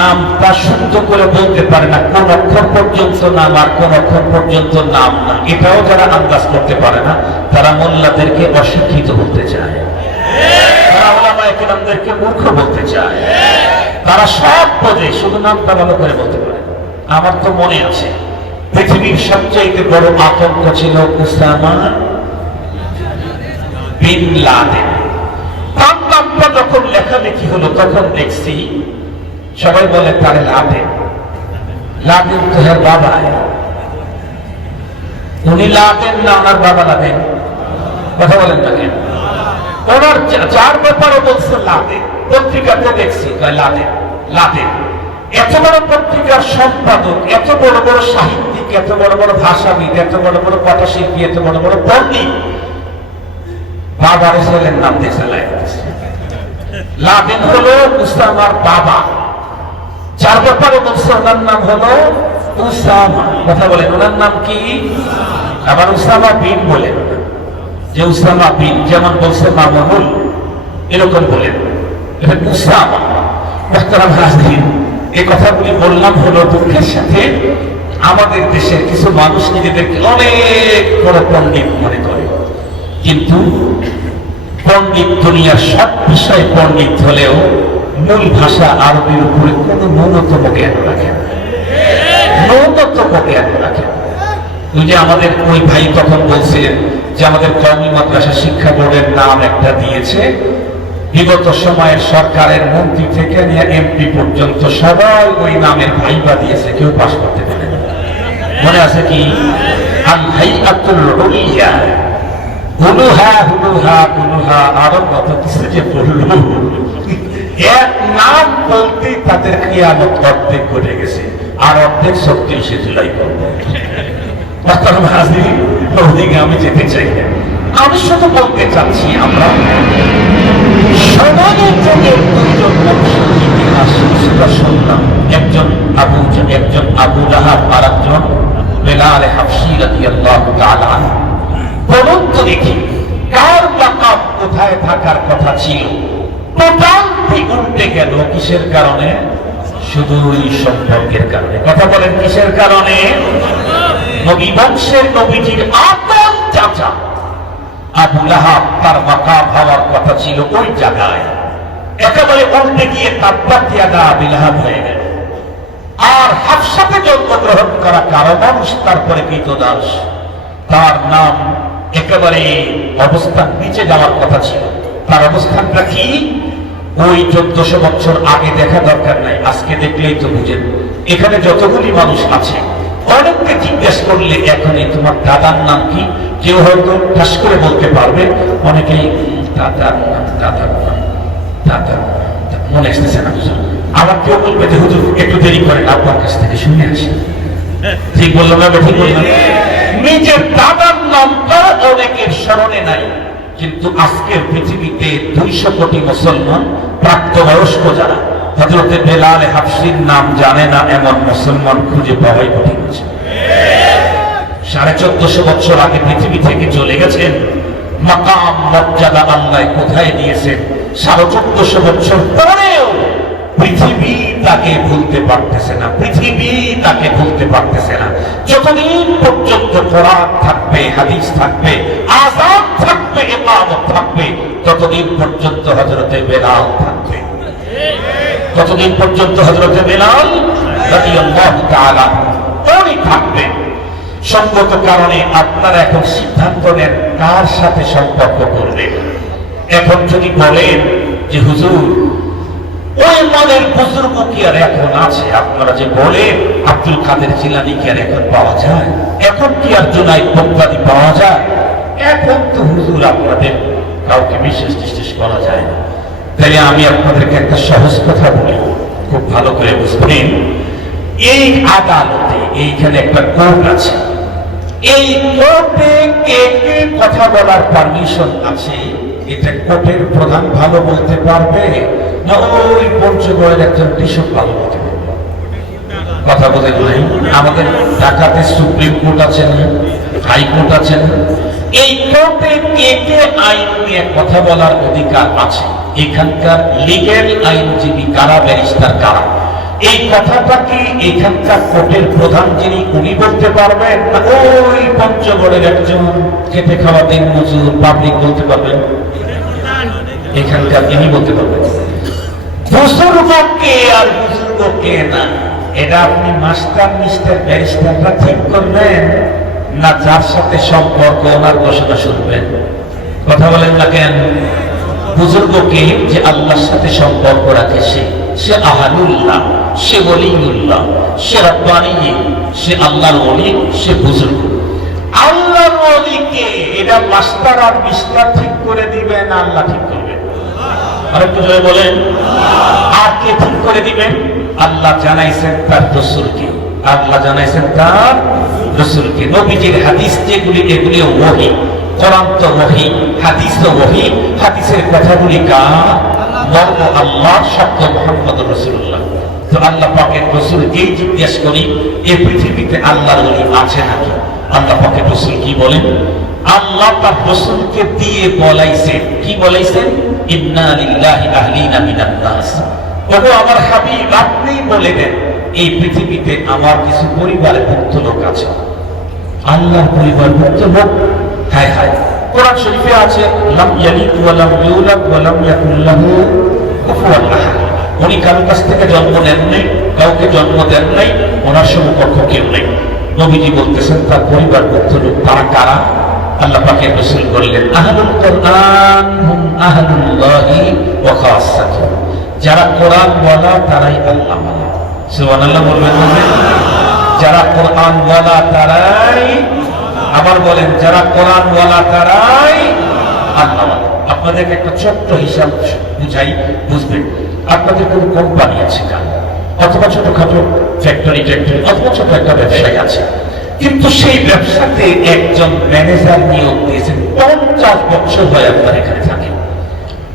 নামটা শুদ্ধ করে বলতে পারে না, কোন অক্ষর পর্যন্ত নাম আর কোন অক্ষর পর্যন্ত নাম না, এটাও যারা আন্দাজ করতে পারে না, তারা মোল্লাদেরকে অশিক্ষিত বলতে চায়, তারা উলামায়ে কেরামদেরকে মূর্খ বলতে চায়। তারা সব বোঝে, শুধু নামটা ভালো করে বলতে পারে। আমার তো মনে আছে পৃথিবীর সবচেয়ে বড় আতঙ্ক ছিল উসামা বিন লাদেন। তার নামটা যখন লেখালেখি হলো তখন দেখছি সবাই বলে তারে লাদেন। লাদেন তো এর বাবা। উনি লাদেন না, ওনার বাবা লাদেন? কথা বলেন না কেন? ওনার যার ব্যাপারে বলছে লাদেন, পত্রিকাতে দেখছি লাদেন, লাদেন। এত বড় পত্রিকার সম্পাদক, এত বড় বড় সাহিত্যিক, এত বড় বড় ভাষাবিদ, এত বড় বড় কথাশিল্পী, এত বড় বড় পণ্ডিত, বাবার ছেলের নাম দিয়ে চালায়। লাদেন হলো উসামার বাবা, যার ব্যাপারে বলছে ওনার নাম হলো উসামা। কথা বলেন, ওনার নাম কি? আবার উসামা বিন বলেন, যে উসামা বিন, যেমন বলছে মামুনুল, এরকম বলেন এটা উসামা। মুহতারাম হাজিরিন, এই কথাগুলি বললাম হলো দুঃখের সাথে আমাদের দেশের কিছু মানুষ নিজেদেরকে অনেক বড় পণ্ডিত মনে করে, কিন্তু পণ্ডিত দুনিয়ার সব বিষয়ে পণ্ডিত হলেও মূল ভাষা আরবির উপরে কোনো ন্যূনতম জ্ঞান রাখে না, ন্যূনতম জ্ঞান রাখে। ওই যে আমাদের ওই ভাই তখন বলছিলেন যে আমাদের কওমি মাদ্রাসা শিক্ষা বোর্ডের নাম একটা দিয়েছে, বিগত সময়ের সরকারের মন্ত্রী থেকে নিয়ে এমপি পর্যন্ত সবাই ওই নামের ভাইবা দিয়েছে, কেউ পাস করতে পারে না। মনে আছে কি? আল হাইআতুল উলিয়া, হুলুহা হুলুহা হুলুহা, আরো কত কিছু যে বলল। এক নাম বলতেই তাদের কিয়ামত অর্ধেক ঘটে গেছে, আর অর্ধেক ৩৬ জুলাই করবে। ওদিকে আমি যেতে চাই না, আমি শুধু বলতে চাচ্ছি আমরা সমাজের যুগের দুইজন মানুষের ইতিহাস সেটা শুনলাম। একজন আবু লাহাব, আর একজন বেলাল হাবশী রাদিয়াল্লাহু তাআলা আনহু। বলুন তো দেখি, কার লাকাব কোথায় থাকার কথা ছিল টোটালটি উল্টে গেল কিসের কারণে? শুধু এই সম্পর্কের কারণে। কথা বলেন কিসের কারণে? নবী বংশের নবীজির আপন চাচা আবু লাহাব, তার মাকাম হওয়ার কথা ছিল ওই জায়গায়, একেবারে উল্টে গিয়ে তাব্বাত ইয়াদা আবি লাহাব হয়ে গেল। আর হাফসাতে জন্মগ্রহণ করা কারো মানুষ, তারপরে কৃতদাস, তার নাম একেবারে অবস্থান নিচে যাওয়ার কথা ছিল। তার অবস্থানটা কি? ওই ১৪০০ বছর আগে দেখা দরকার নাই, আজকে দেখলেই তো বুঝেন। এখানে যতগুলি মানুষ আছে অনেককে জিজ্ঞেস করলে এখনই তোমার দাদার নাম কি, কেউ হয়তো ঠাস করে বলতে পারবে, অনেকেই দাদার নাম, দাদার নাম, দাদার মনে আসতেছে না। আবার কেউ বলবে যে হুজুর একটু দেরি করেন, আপনার কাছ থেকে শুনে আসি। ঠিক বললাম না? ঠিক বললাম? নিজের দাদার নামটা অনেকের স্মরণে নাই, কিন্তু আজকের পৃথিবীতে ২০০ কোটি মুসলমান প্রাপ্তবয়স্ক যারা হযরতে বেলাল হাবশীর নাম জানে না, এমন মুসলমান খুঁজে পাওয়াই কঠিন। 1450 বছর আগে পৃথিবী থেকে চলে গেছেন। মাকাম মর্যাদা আল্লাহ কোথায় দিয়েছেন? 1450 বছর পরেও পৃথিবী তাকে ভুলতে পারতেছে না, পৃথিবী তাকে ভুলতে পারতেছে না। যতদিন পর্যন্ত কোরআন থাকবে, হাদিস থাকবে, আযান থাকবে, ইকামত থাকবে, ততদিন পর্যন্ত হযরতে বেলাল থাকবে, ততদিন পর্যন্ত হযরতে বেলাল রাদিয়াল্লাহু তাআলা উনি থাকবে। সঙ্গত কারণে আপনারা এখন সিদ্ধান্ত নেন কার সাথে সম্পর্ক করবেন। এখন যদি বলেন যে হুজুর ওই মনের বুজুর্গ কি আর এখন আছে? আপনারা যে বলেন আব্দুল কাদের জিলানী কি আর এখন পাওয়া যায়? এখন কি আর জুনাইদ বাগদাদি পাওয়া যায়? এখন তো হুজুর আপনাদের কাউকে বিশ্বাস করা যায় না। তাই আমি আপনাদেরকে একটা সহজ কথা বলি, খুব ভালো করে বুঝবেন। এই আদালতে এইখানে একটা কোর্ট আছে, এই কোর্টে কে কে কথা বলার পারমিশন আছে এটা কোর্টের প্রধান ভালো বলতে পারবে না ওই পঞ্চগড়ের একজন কৃষক ভালো বলতে পারবে? কথা বলে নাই? আমাদের ঢাকাতে সুপ্রিম কোর্ট আছে না, হাইকোর্ট আছে না? এই কোর্টে কে কে আইন নিয়ে কথা বলার অধিকার আছে? এখানকার লিগ্যাল আইনজীবী কারা, ব্যারিস্টার কারা? এই কথাটা কি এখানকার কোর্টের প্রধান যিনি উনি বলতে পারবেন না ওই পঞ্চগড়ের একজন খেতে খাওয়া দিন মজুর পাবলিক বলতে পারবেন? এখানকার ইনি বলতে পারবেন। বুজুর্গ কে আর বুজুর্গ কে না, এটা আপনি মাস্টার মিস্টার ব্যারিস্টাররা ঠিক করবেন না যার সাথে সম্পর্ক ওনার ঘোষণা শুনবেন? কথা বলেন না কেন? বুজুর্গ কে? যে আল্লাহর সাথে সম্পর্ক রাখে, সে আহালুল্লাহ, সে ওলিউল্লাহ, সে রব্বানী, সে আল্লাহর ওলি, সে বুজুর্গ। আল্লাহর ওলিকে এটা মাস্টার আর মিস্টার ঠিক করে দিবেন, আল্লাহ ঠিক করবেন? আরেকটু জয় বলেন। আর কে ঠিক করে দিবেন? আল্লাহ জানাইছেন তার রাসূলকে, আল্লাহ জানাইছেন তার রাসূলকে। নবীজির হাদিস যেগুলি এগুলি ওহী, কোরআন তো ওহী, হাদিস তো ওহী। হাদিসের কথাগুলি কার? মর্ম আল্লাহ, শব্দ মুহাম্মদুর রাসূলুল্লাহ। তো আল্লাহ পাকের রাসূলকেই জিজ্ঞেস করি এই পৃথিবীতে আল্লাহর ওলি আছে নাকি? আল্লাহ পাকের রাসূল কি বলেন? আল্লাহ তার রাসূলকে দিয়ে বলাইছেন, কি বলাইছেন? ইন্না লিল্লাহি আহলিনা মিনান নাস। ওগো আমার হাবিব আপনি বলে দেন এই পৃথিবীতে আমার কিছু পরিবারভুক্ত লোক আছে। আল্লাহর পরিবারভুক্ত লোক? হায় হায়, কোরআন শরীফে আছে লাম ইয়ালিদ ওয়া লাম ইউলাদ ওয়া লাম ইয়াকুল লাহু কুফুয়ান আহাদ। উনি কারো কাছ থেকে জন্ম নেন নাই, কাউকে জন্ম দেন নাই, ওনার সমকক্ষ কেউ নেই। নবীজি বলতেছেন তার পরিবারভুক্ত লোক তারা কারা? আল্লাহ পাকের রাসূল বললেন আহলুল কোরআন হুম আহলুল্লাহি ওয়া খাসাতুহু। যারা কোরআন ওয়ালা তারাই আল্লাহ ওয়ালা। সুবহানাল্লাহ বলবেন না? যারা কোরআন ওয়ালা তারাই, আবার বলেন যারা কোরআন ওয়ালা তারাই আল্লাহ ওয়ালা। আপনাদেরকে একটা ছোট্ট হিসাব বুঝাই, বুঝবেন। আপনাদের কোনো কোম্পানি আছে না, অথবা ছোটখাটো ফ্যাক্টরি অথবা ছোট একটা ব্যবসায়ী আছে, কিন্তু সেই ব্যবসাতে একজন ম্যানেজার নিয়োগ দিয়েছেন। 50 বছর হয় আপনার এখানে থাকে।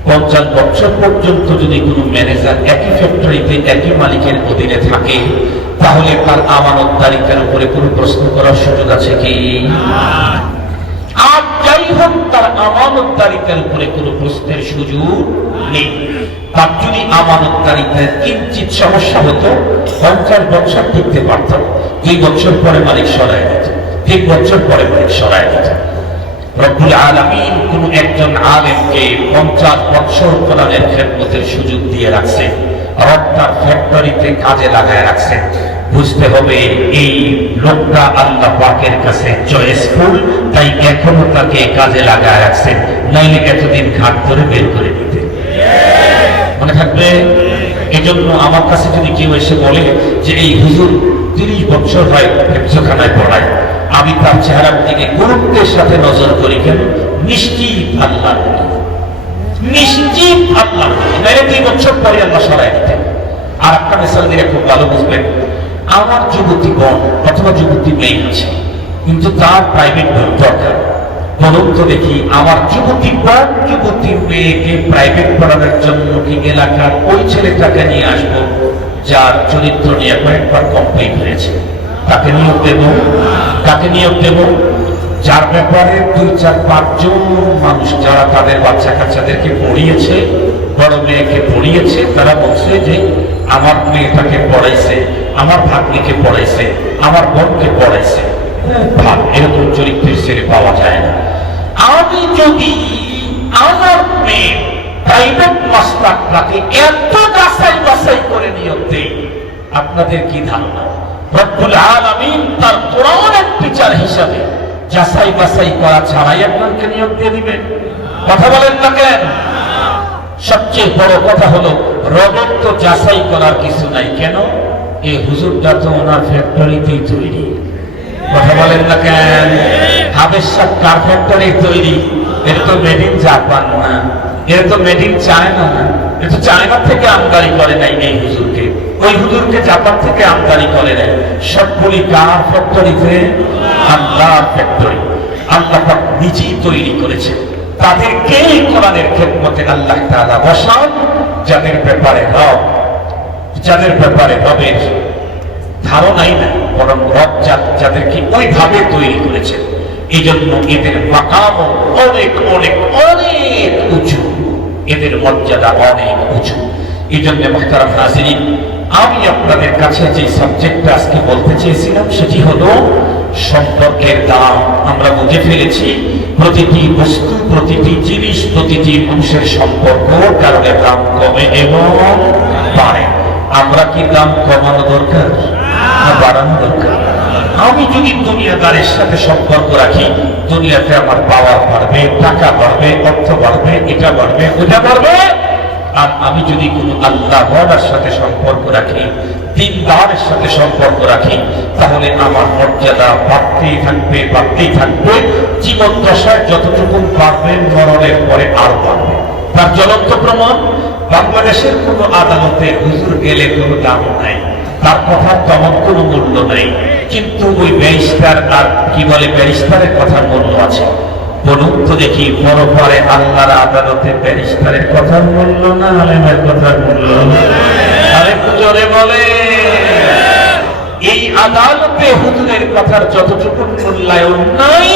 50 বছর পর্যন্ত যদি কোনো ম্যানেজার একই ফ্যাক্টরিতে একই মালিকের অধীনে থাকে তাহলে তার আমানতদারিতার উপরে কোনো প্রশ্ন করার সুযোগ আছে কি? আর যাই হোক তার আমানতদারিতার উপরে কোনো প্রশ্নের সুযোগ নেই। তার যদি আমানতদারিতার কিঞ্চিত সমস্যা হতো 50 বছর টিকতে পারত, 2 বছর পরে মালিক সরায় দিত, 1 বছর পরে মালিক সরায় দিত। রব্বুল আলামিন কোন একজন আলেমকে 50 বছর কোরআনের খেদমতের সুযোগ দিয়ে রাখছেন, রব তার ফ্যাক্টরিতে কাজে লাগায় রাখছেন। বুঝতে হবে এই লোকটা আল্লাহ পাকের কাছে চয়েসফুল, তাই এখনো তাকে কাজে লাগায় রাখছেন, নাইলে এতদিন ঘাট ধরে বের করে দিতে। মনে থাকবে? এই জন্য আমার কাছে যদি কেউ এসে বলে যে এই হুজুর 30 বছর হয় হেফজখানায় পড়ায়, আমি তার চেহারার দিকে গুরুত্বের সাথে নজর করি। কেন? নিশ্চিত আল্লাহ, নিশ্চিত আল্লাহ, নাইলে 2 বছর পরে আল্লাহ সরাই দিতেন। আর একটা মিসাল দিলে খুব ভালো বুঝবেন। আমার যুবতী বোন অথবা যুবতী মেয়ে আছে, কিন্তু তার প্রাইভেট দরকার। বলুন তো দেখি, আমার যুবতী বোন যুবতী মেয়েকে প্রাইভেট পড়ানোর জন্য কি এলাকার ওই ছেলেটাকে নিয়ে আসবো যার চরিত্র নিয়ে কয়েকবার কমপ্লেইন হয়েছে? তাকে নিয়োগ দেব। কাকে নিয়োগ দেব? যার ব্যাপারে 2-4-5 জন মানুষ যারা তাদের বাচ্চা কাচ্চাদেরকে পড়িয়েছে, বড় মেয়েকে পড়িয়েছে, তারা বলছে যে আমার মেয়েটাকে পড়াইছে, আমার ভাগ্নিকে পড়াইছে, আমার বোনকে পড়াইছে। ভাব এরকম চরিত্রের ছেলে পাওয়া যায় না। আমি যদি আমার মেয়ে প্রাইভেট মাস্টারটাকে এত যাচাই বাছাই করে নিয়োগ দেই, আপনাদের কি ধারণা রব্বুল আলামিন তার কোরআনের টিচার হিসাবে যাচাই বাছাই করা ছাড়াই আপনাকে নিয়োগ দিয়ে দিবেন? কথা বলেন না কেন? সবচেয়ে বড় কথা হলো রবের তো যাচাই করার কিছু নাই। কেন? এই হুজুরটা তো ওনার ফ্যাক্টরিতেই তৈরি। কথা বলেন না কেন? হাবেশাক কার ফ্যাক্টরি তৈরি? এটা তো মেড ইন জাপান না, এটা তো মেড ইন চায়না না, এটা তো চায়না থেকে আমদানি করে নাই এই হুজুরকে, ওই হুজুরকে জাপান থেকে আমদানি করে নাই। সবগুলি কার ফ্যাক্টরিতে? আল্লাহর ফ্যাক্টরি। আল্লাহ পাক নিজেই তৈরি করেছে। তাদেরকে কোরআনের খেদমতে আল্লাহ তাআলা বসান যাদের ব্যাপারে রবের ধারণাই নাই, বরং রব যাদেরকে ওইভাবে তৈরি করেছে। এই জন্য এদের মাকাম অনেক অনেক অনেক উঁচু, এদের মর্যাদা অনেক উঁচু। এই জন্য মুহতারাম হাজিরিন, আমি আপনাদের কাছে যে সাবজেক্টটা আজকে বলতে চেয়েছিলাম সেটি হলো সম্পর্কের দাম। আমরা বুঝে ফেলেছি প্রতিটি বস্তু, প্রতিটি জিনিস, প্রতিটি মানুষের সম্পর্ক কারণে দাম কমে এবং বাড়ে। আমরা কি দাম কমানো দরকার না বাড়ানো দরকার? আমি যদি দুনিয়াদারের সাথে সম্পর্ক রাখি, দুনিয়াতে আমার পাওয়ার বাড়বে, টাকা বাড়বে, অর্থ বাড়বে, এটা বাড়বে, ওটা বাড়বে। আর আমি যদি কোনো আল্লাহর সাথে সম্পর্ক রাখি, দিনদারের সাথে সম্পর্ক রাখি, তাহলে আমার মর্যাদা বাড়তেই থাকবে, বাড়তেই থাকবে। জীবন দশায় যতটুকু বাড়বে, মরণের পরে আরো বাড়বে। তার জ্বলন্ত প্রমাণ, বাংলাদেশের কোনো আদালতে হুজুর গেলে কোনো দাম নাই, তার কথা তেমন কোনো মূল্য নাই। কিন্তু ওই ব্যারিস্টার আর কি বলে, ব্যারিস্টারের কথার মূল্য আছে। বলুন তো দেখি, বড় পরে আল্লাহর আদালতে ব্যারিস্টারের কথার মূল্য না আলেমের কথার মূল্য? আরে জোরে বলে। এই আদালতে হুজুরের কথার যতটুকু মূল্যায়ন নাই,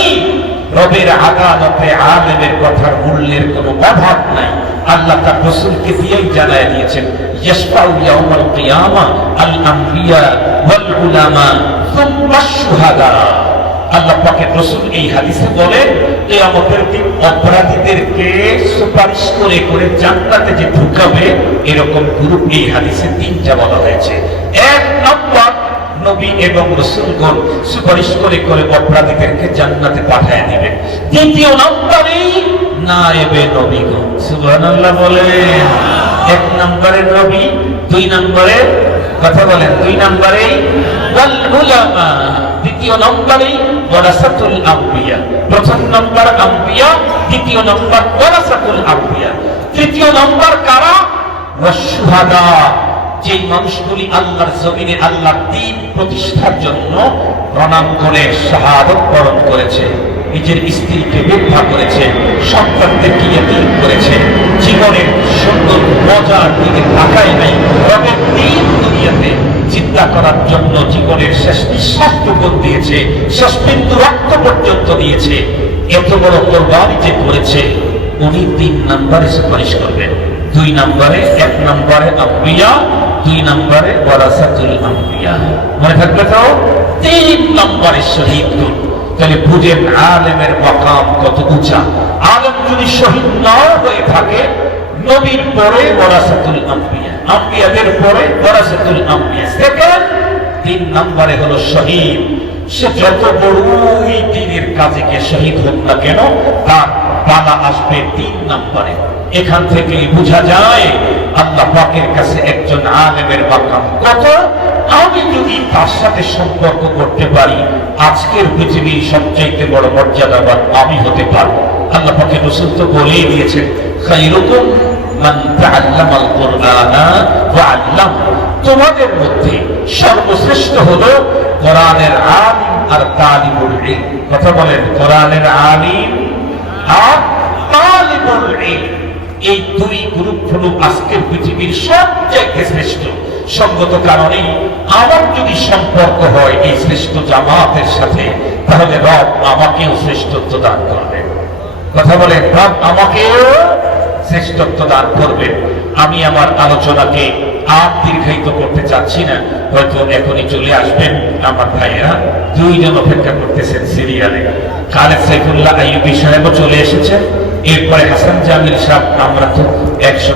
রবের আদালতে আলেমের কথার মূল্যের কোনো অভাব নাই। আল্লাহ তার রাসূলকে দিয়েই জানায় দিয়েছেন, ইয়াশফাউ ইয়াউমাল কিয়ামা আল আমবিয়া ওয়াল উলামা সুম্মা শুহাদা। আল্লাহ পাকের রাসূল এই হাদিসে বলেন, কিয়ামতের দিন অপরাধীদেরকে সুপারিশ করে করে জান্নাতে যে ঢুকাবে, এরকম গ্রুপ এই হাদিসে 3টা বলা হয়েছে। 1 নম্বর, নবী এবং রাসূলগণ সুপারিশ করে করে অপরাধীদেরকে জান্নাতে পাঠিয়ে দিবেন। 2 নম্বরে নায়েবে নবীগণ। সুবহানাল্লাহ বলেন। 1 নম্বরে নবী, 2 নম্বরে কথা বলেন, 2 নম্বরে ওয়াল উলামা, 2 নম্বরে ওয়ারাসাতুল আম্বিয়া। 1ম নম্বর আম্বিয়া, 2 নম্বর ওয়ারাসাতুল আম্বিয়া। 3 নম্বর কারা? ওয়াশুহাদা, যে মানুষগুলি আল্লাহর জমিনে আল্লাহর দ্বীন প্রতিষ্ঠার জন্য রণাঙ্গনে শাহাদত বরণ করেছে, নিজের স্ত্রীকে বিধবা করেছে, সন্তানদেরকে ইয়তীম করেছে, জীবনের সুন্দর মজার দিকে তাকায় নাই, রবের দ্বীন দুনিয়াতে চিন্তা করার জন্য জীবনের শেষ নিঃশ্বাসটুকু দিয়েছে, শেষ বিন্দু রক্ত পর্যন্ত দিয়েছে। এত বড় কোরবানি যে করেছে, উনি 3 নম্বরে সুপারিশ করবেন। 2 নম্বরে, 1 নম্বরে আম্বিয়া, 2 নম্বরে ওয়ারাসাতুল আম্বিয়া। মনে থাকবে তো? 3 নম্বরে শহীদগণ। তাহলে বুঝেন আলেমের মাকাম কত উঁচা। আলেম যদি শহীদ না হয়ে থাকে, নবীর পরে ওয়ারাসাতুল আম্বিয়া, আম্বিয়াদের পরে ওয়ারাসাতুল আম্বিয়া। সেকেন্ড, 3 নম্বরে হলো শহীদ। সে যত বড়ই দ্বীনের কাজে কে শহীদ হোক না কেন, তার বালা আসবে 3 নম্বরে। এখান থেকে বোঝা যায় আল্লাহ পাকের কাছে একজন আলেমের মাকাম কত। আমি যদি তার সাথে সম্পর্ক করতে পারি, আজকের পৃথিবীর সবচাইতে বড় মর্যাদাবান আমি হতে পারবো। আল্লাহ পাকের রাসূল তো বলেই দিয়েছেন, খায়রুকুম মান তাআল্লামাল কুরআনা ওয়া আল্লাম। তোমাদের মধ্যে সর্বশ্রেষ্ঠ হলো কোরআনের আলিম আর তালিবুল ইলম। কথা বলেন, কোরআনের আলিম আর তালিবুল ইলম। এই 2 গ্রুপ হলো আজকের পৃথিবীর সবচেয়ে শ্রেষ্ঠ। সঙ্গত কারণেই আমার যদি সম্পর্ক হয় এই শ্রেষ্ঠ জামাতের সাথে, তাহলে রব আমাকেও শ্রেষ্ঠত্ব দান করবে। কথা বলেন, রব আমাকেও শ্রেষ্ঠত্ব দান করবে। আমি আমার আলোচনাকে আর দীর্ঘায়িত করতে চাচ্ছি না, হয়তো এখনই চলে আসবেন আমার ভাইয়েরা, দুইজন অপেক্ষা করতেছেন সিরিয়ালে। খালেদ সাইফুল্লাহ আইয়ুবী সাহেবও চলে এসেছেন, এরপরে হাসান জামিল সাহেব। আমরা তো 100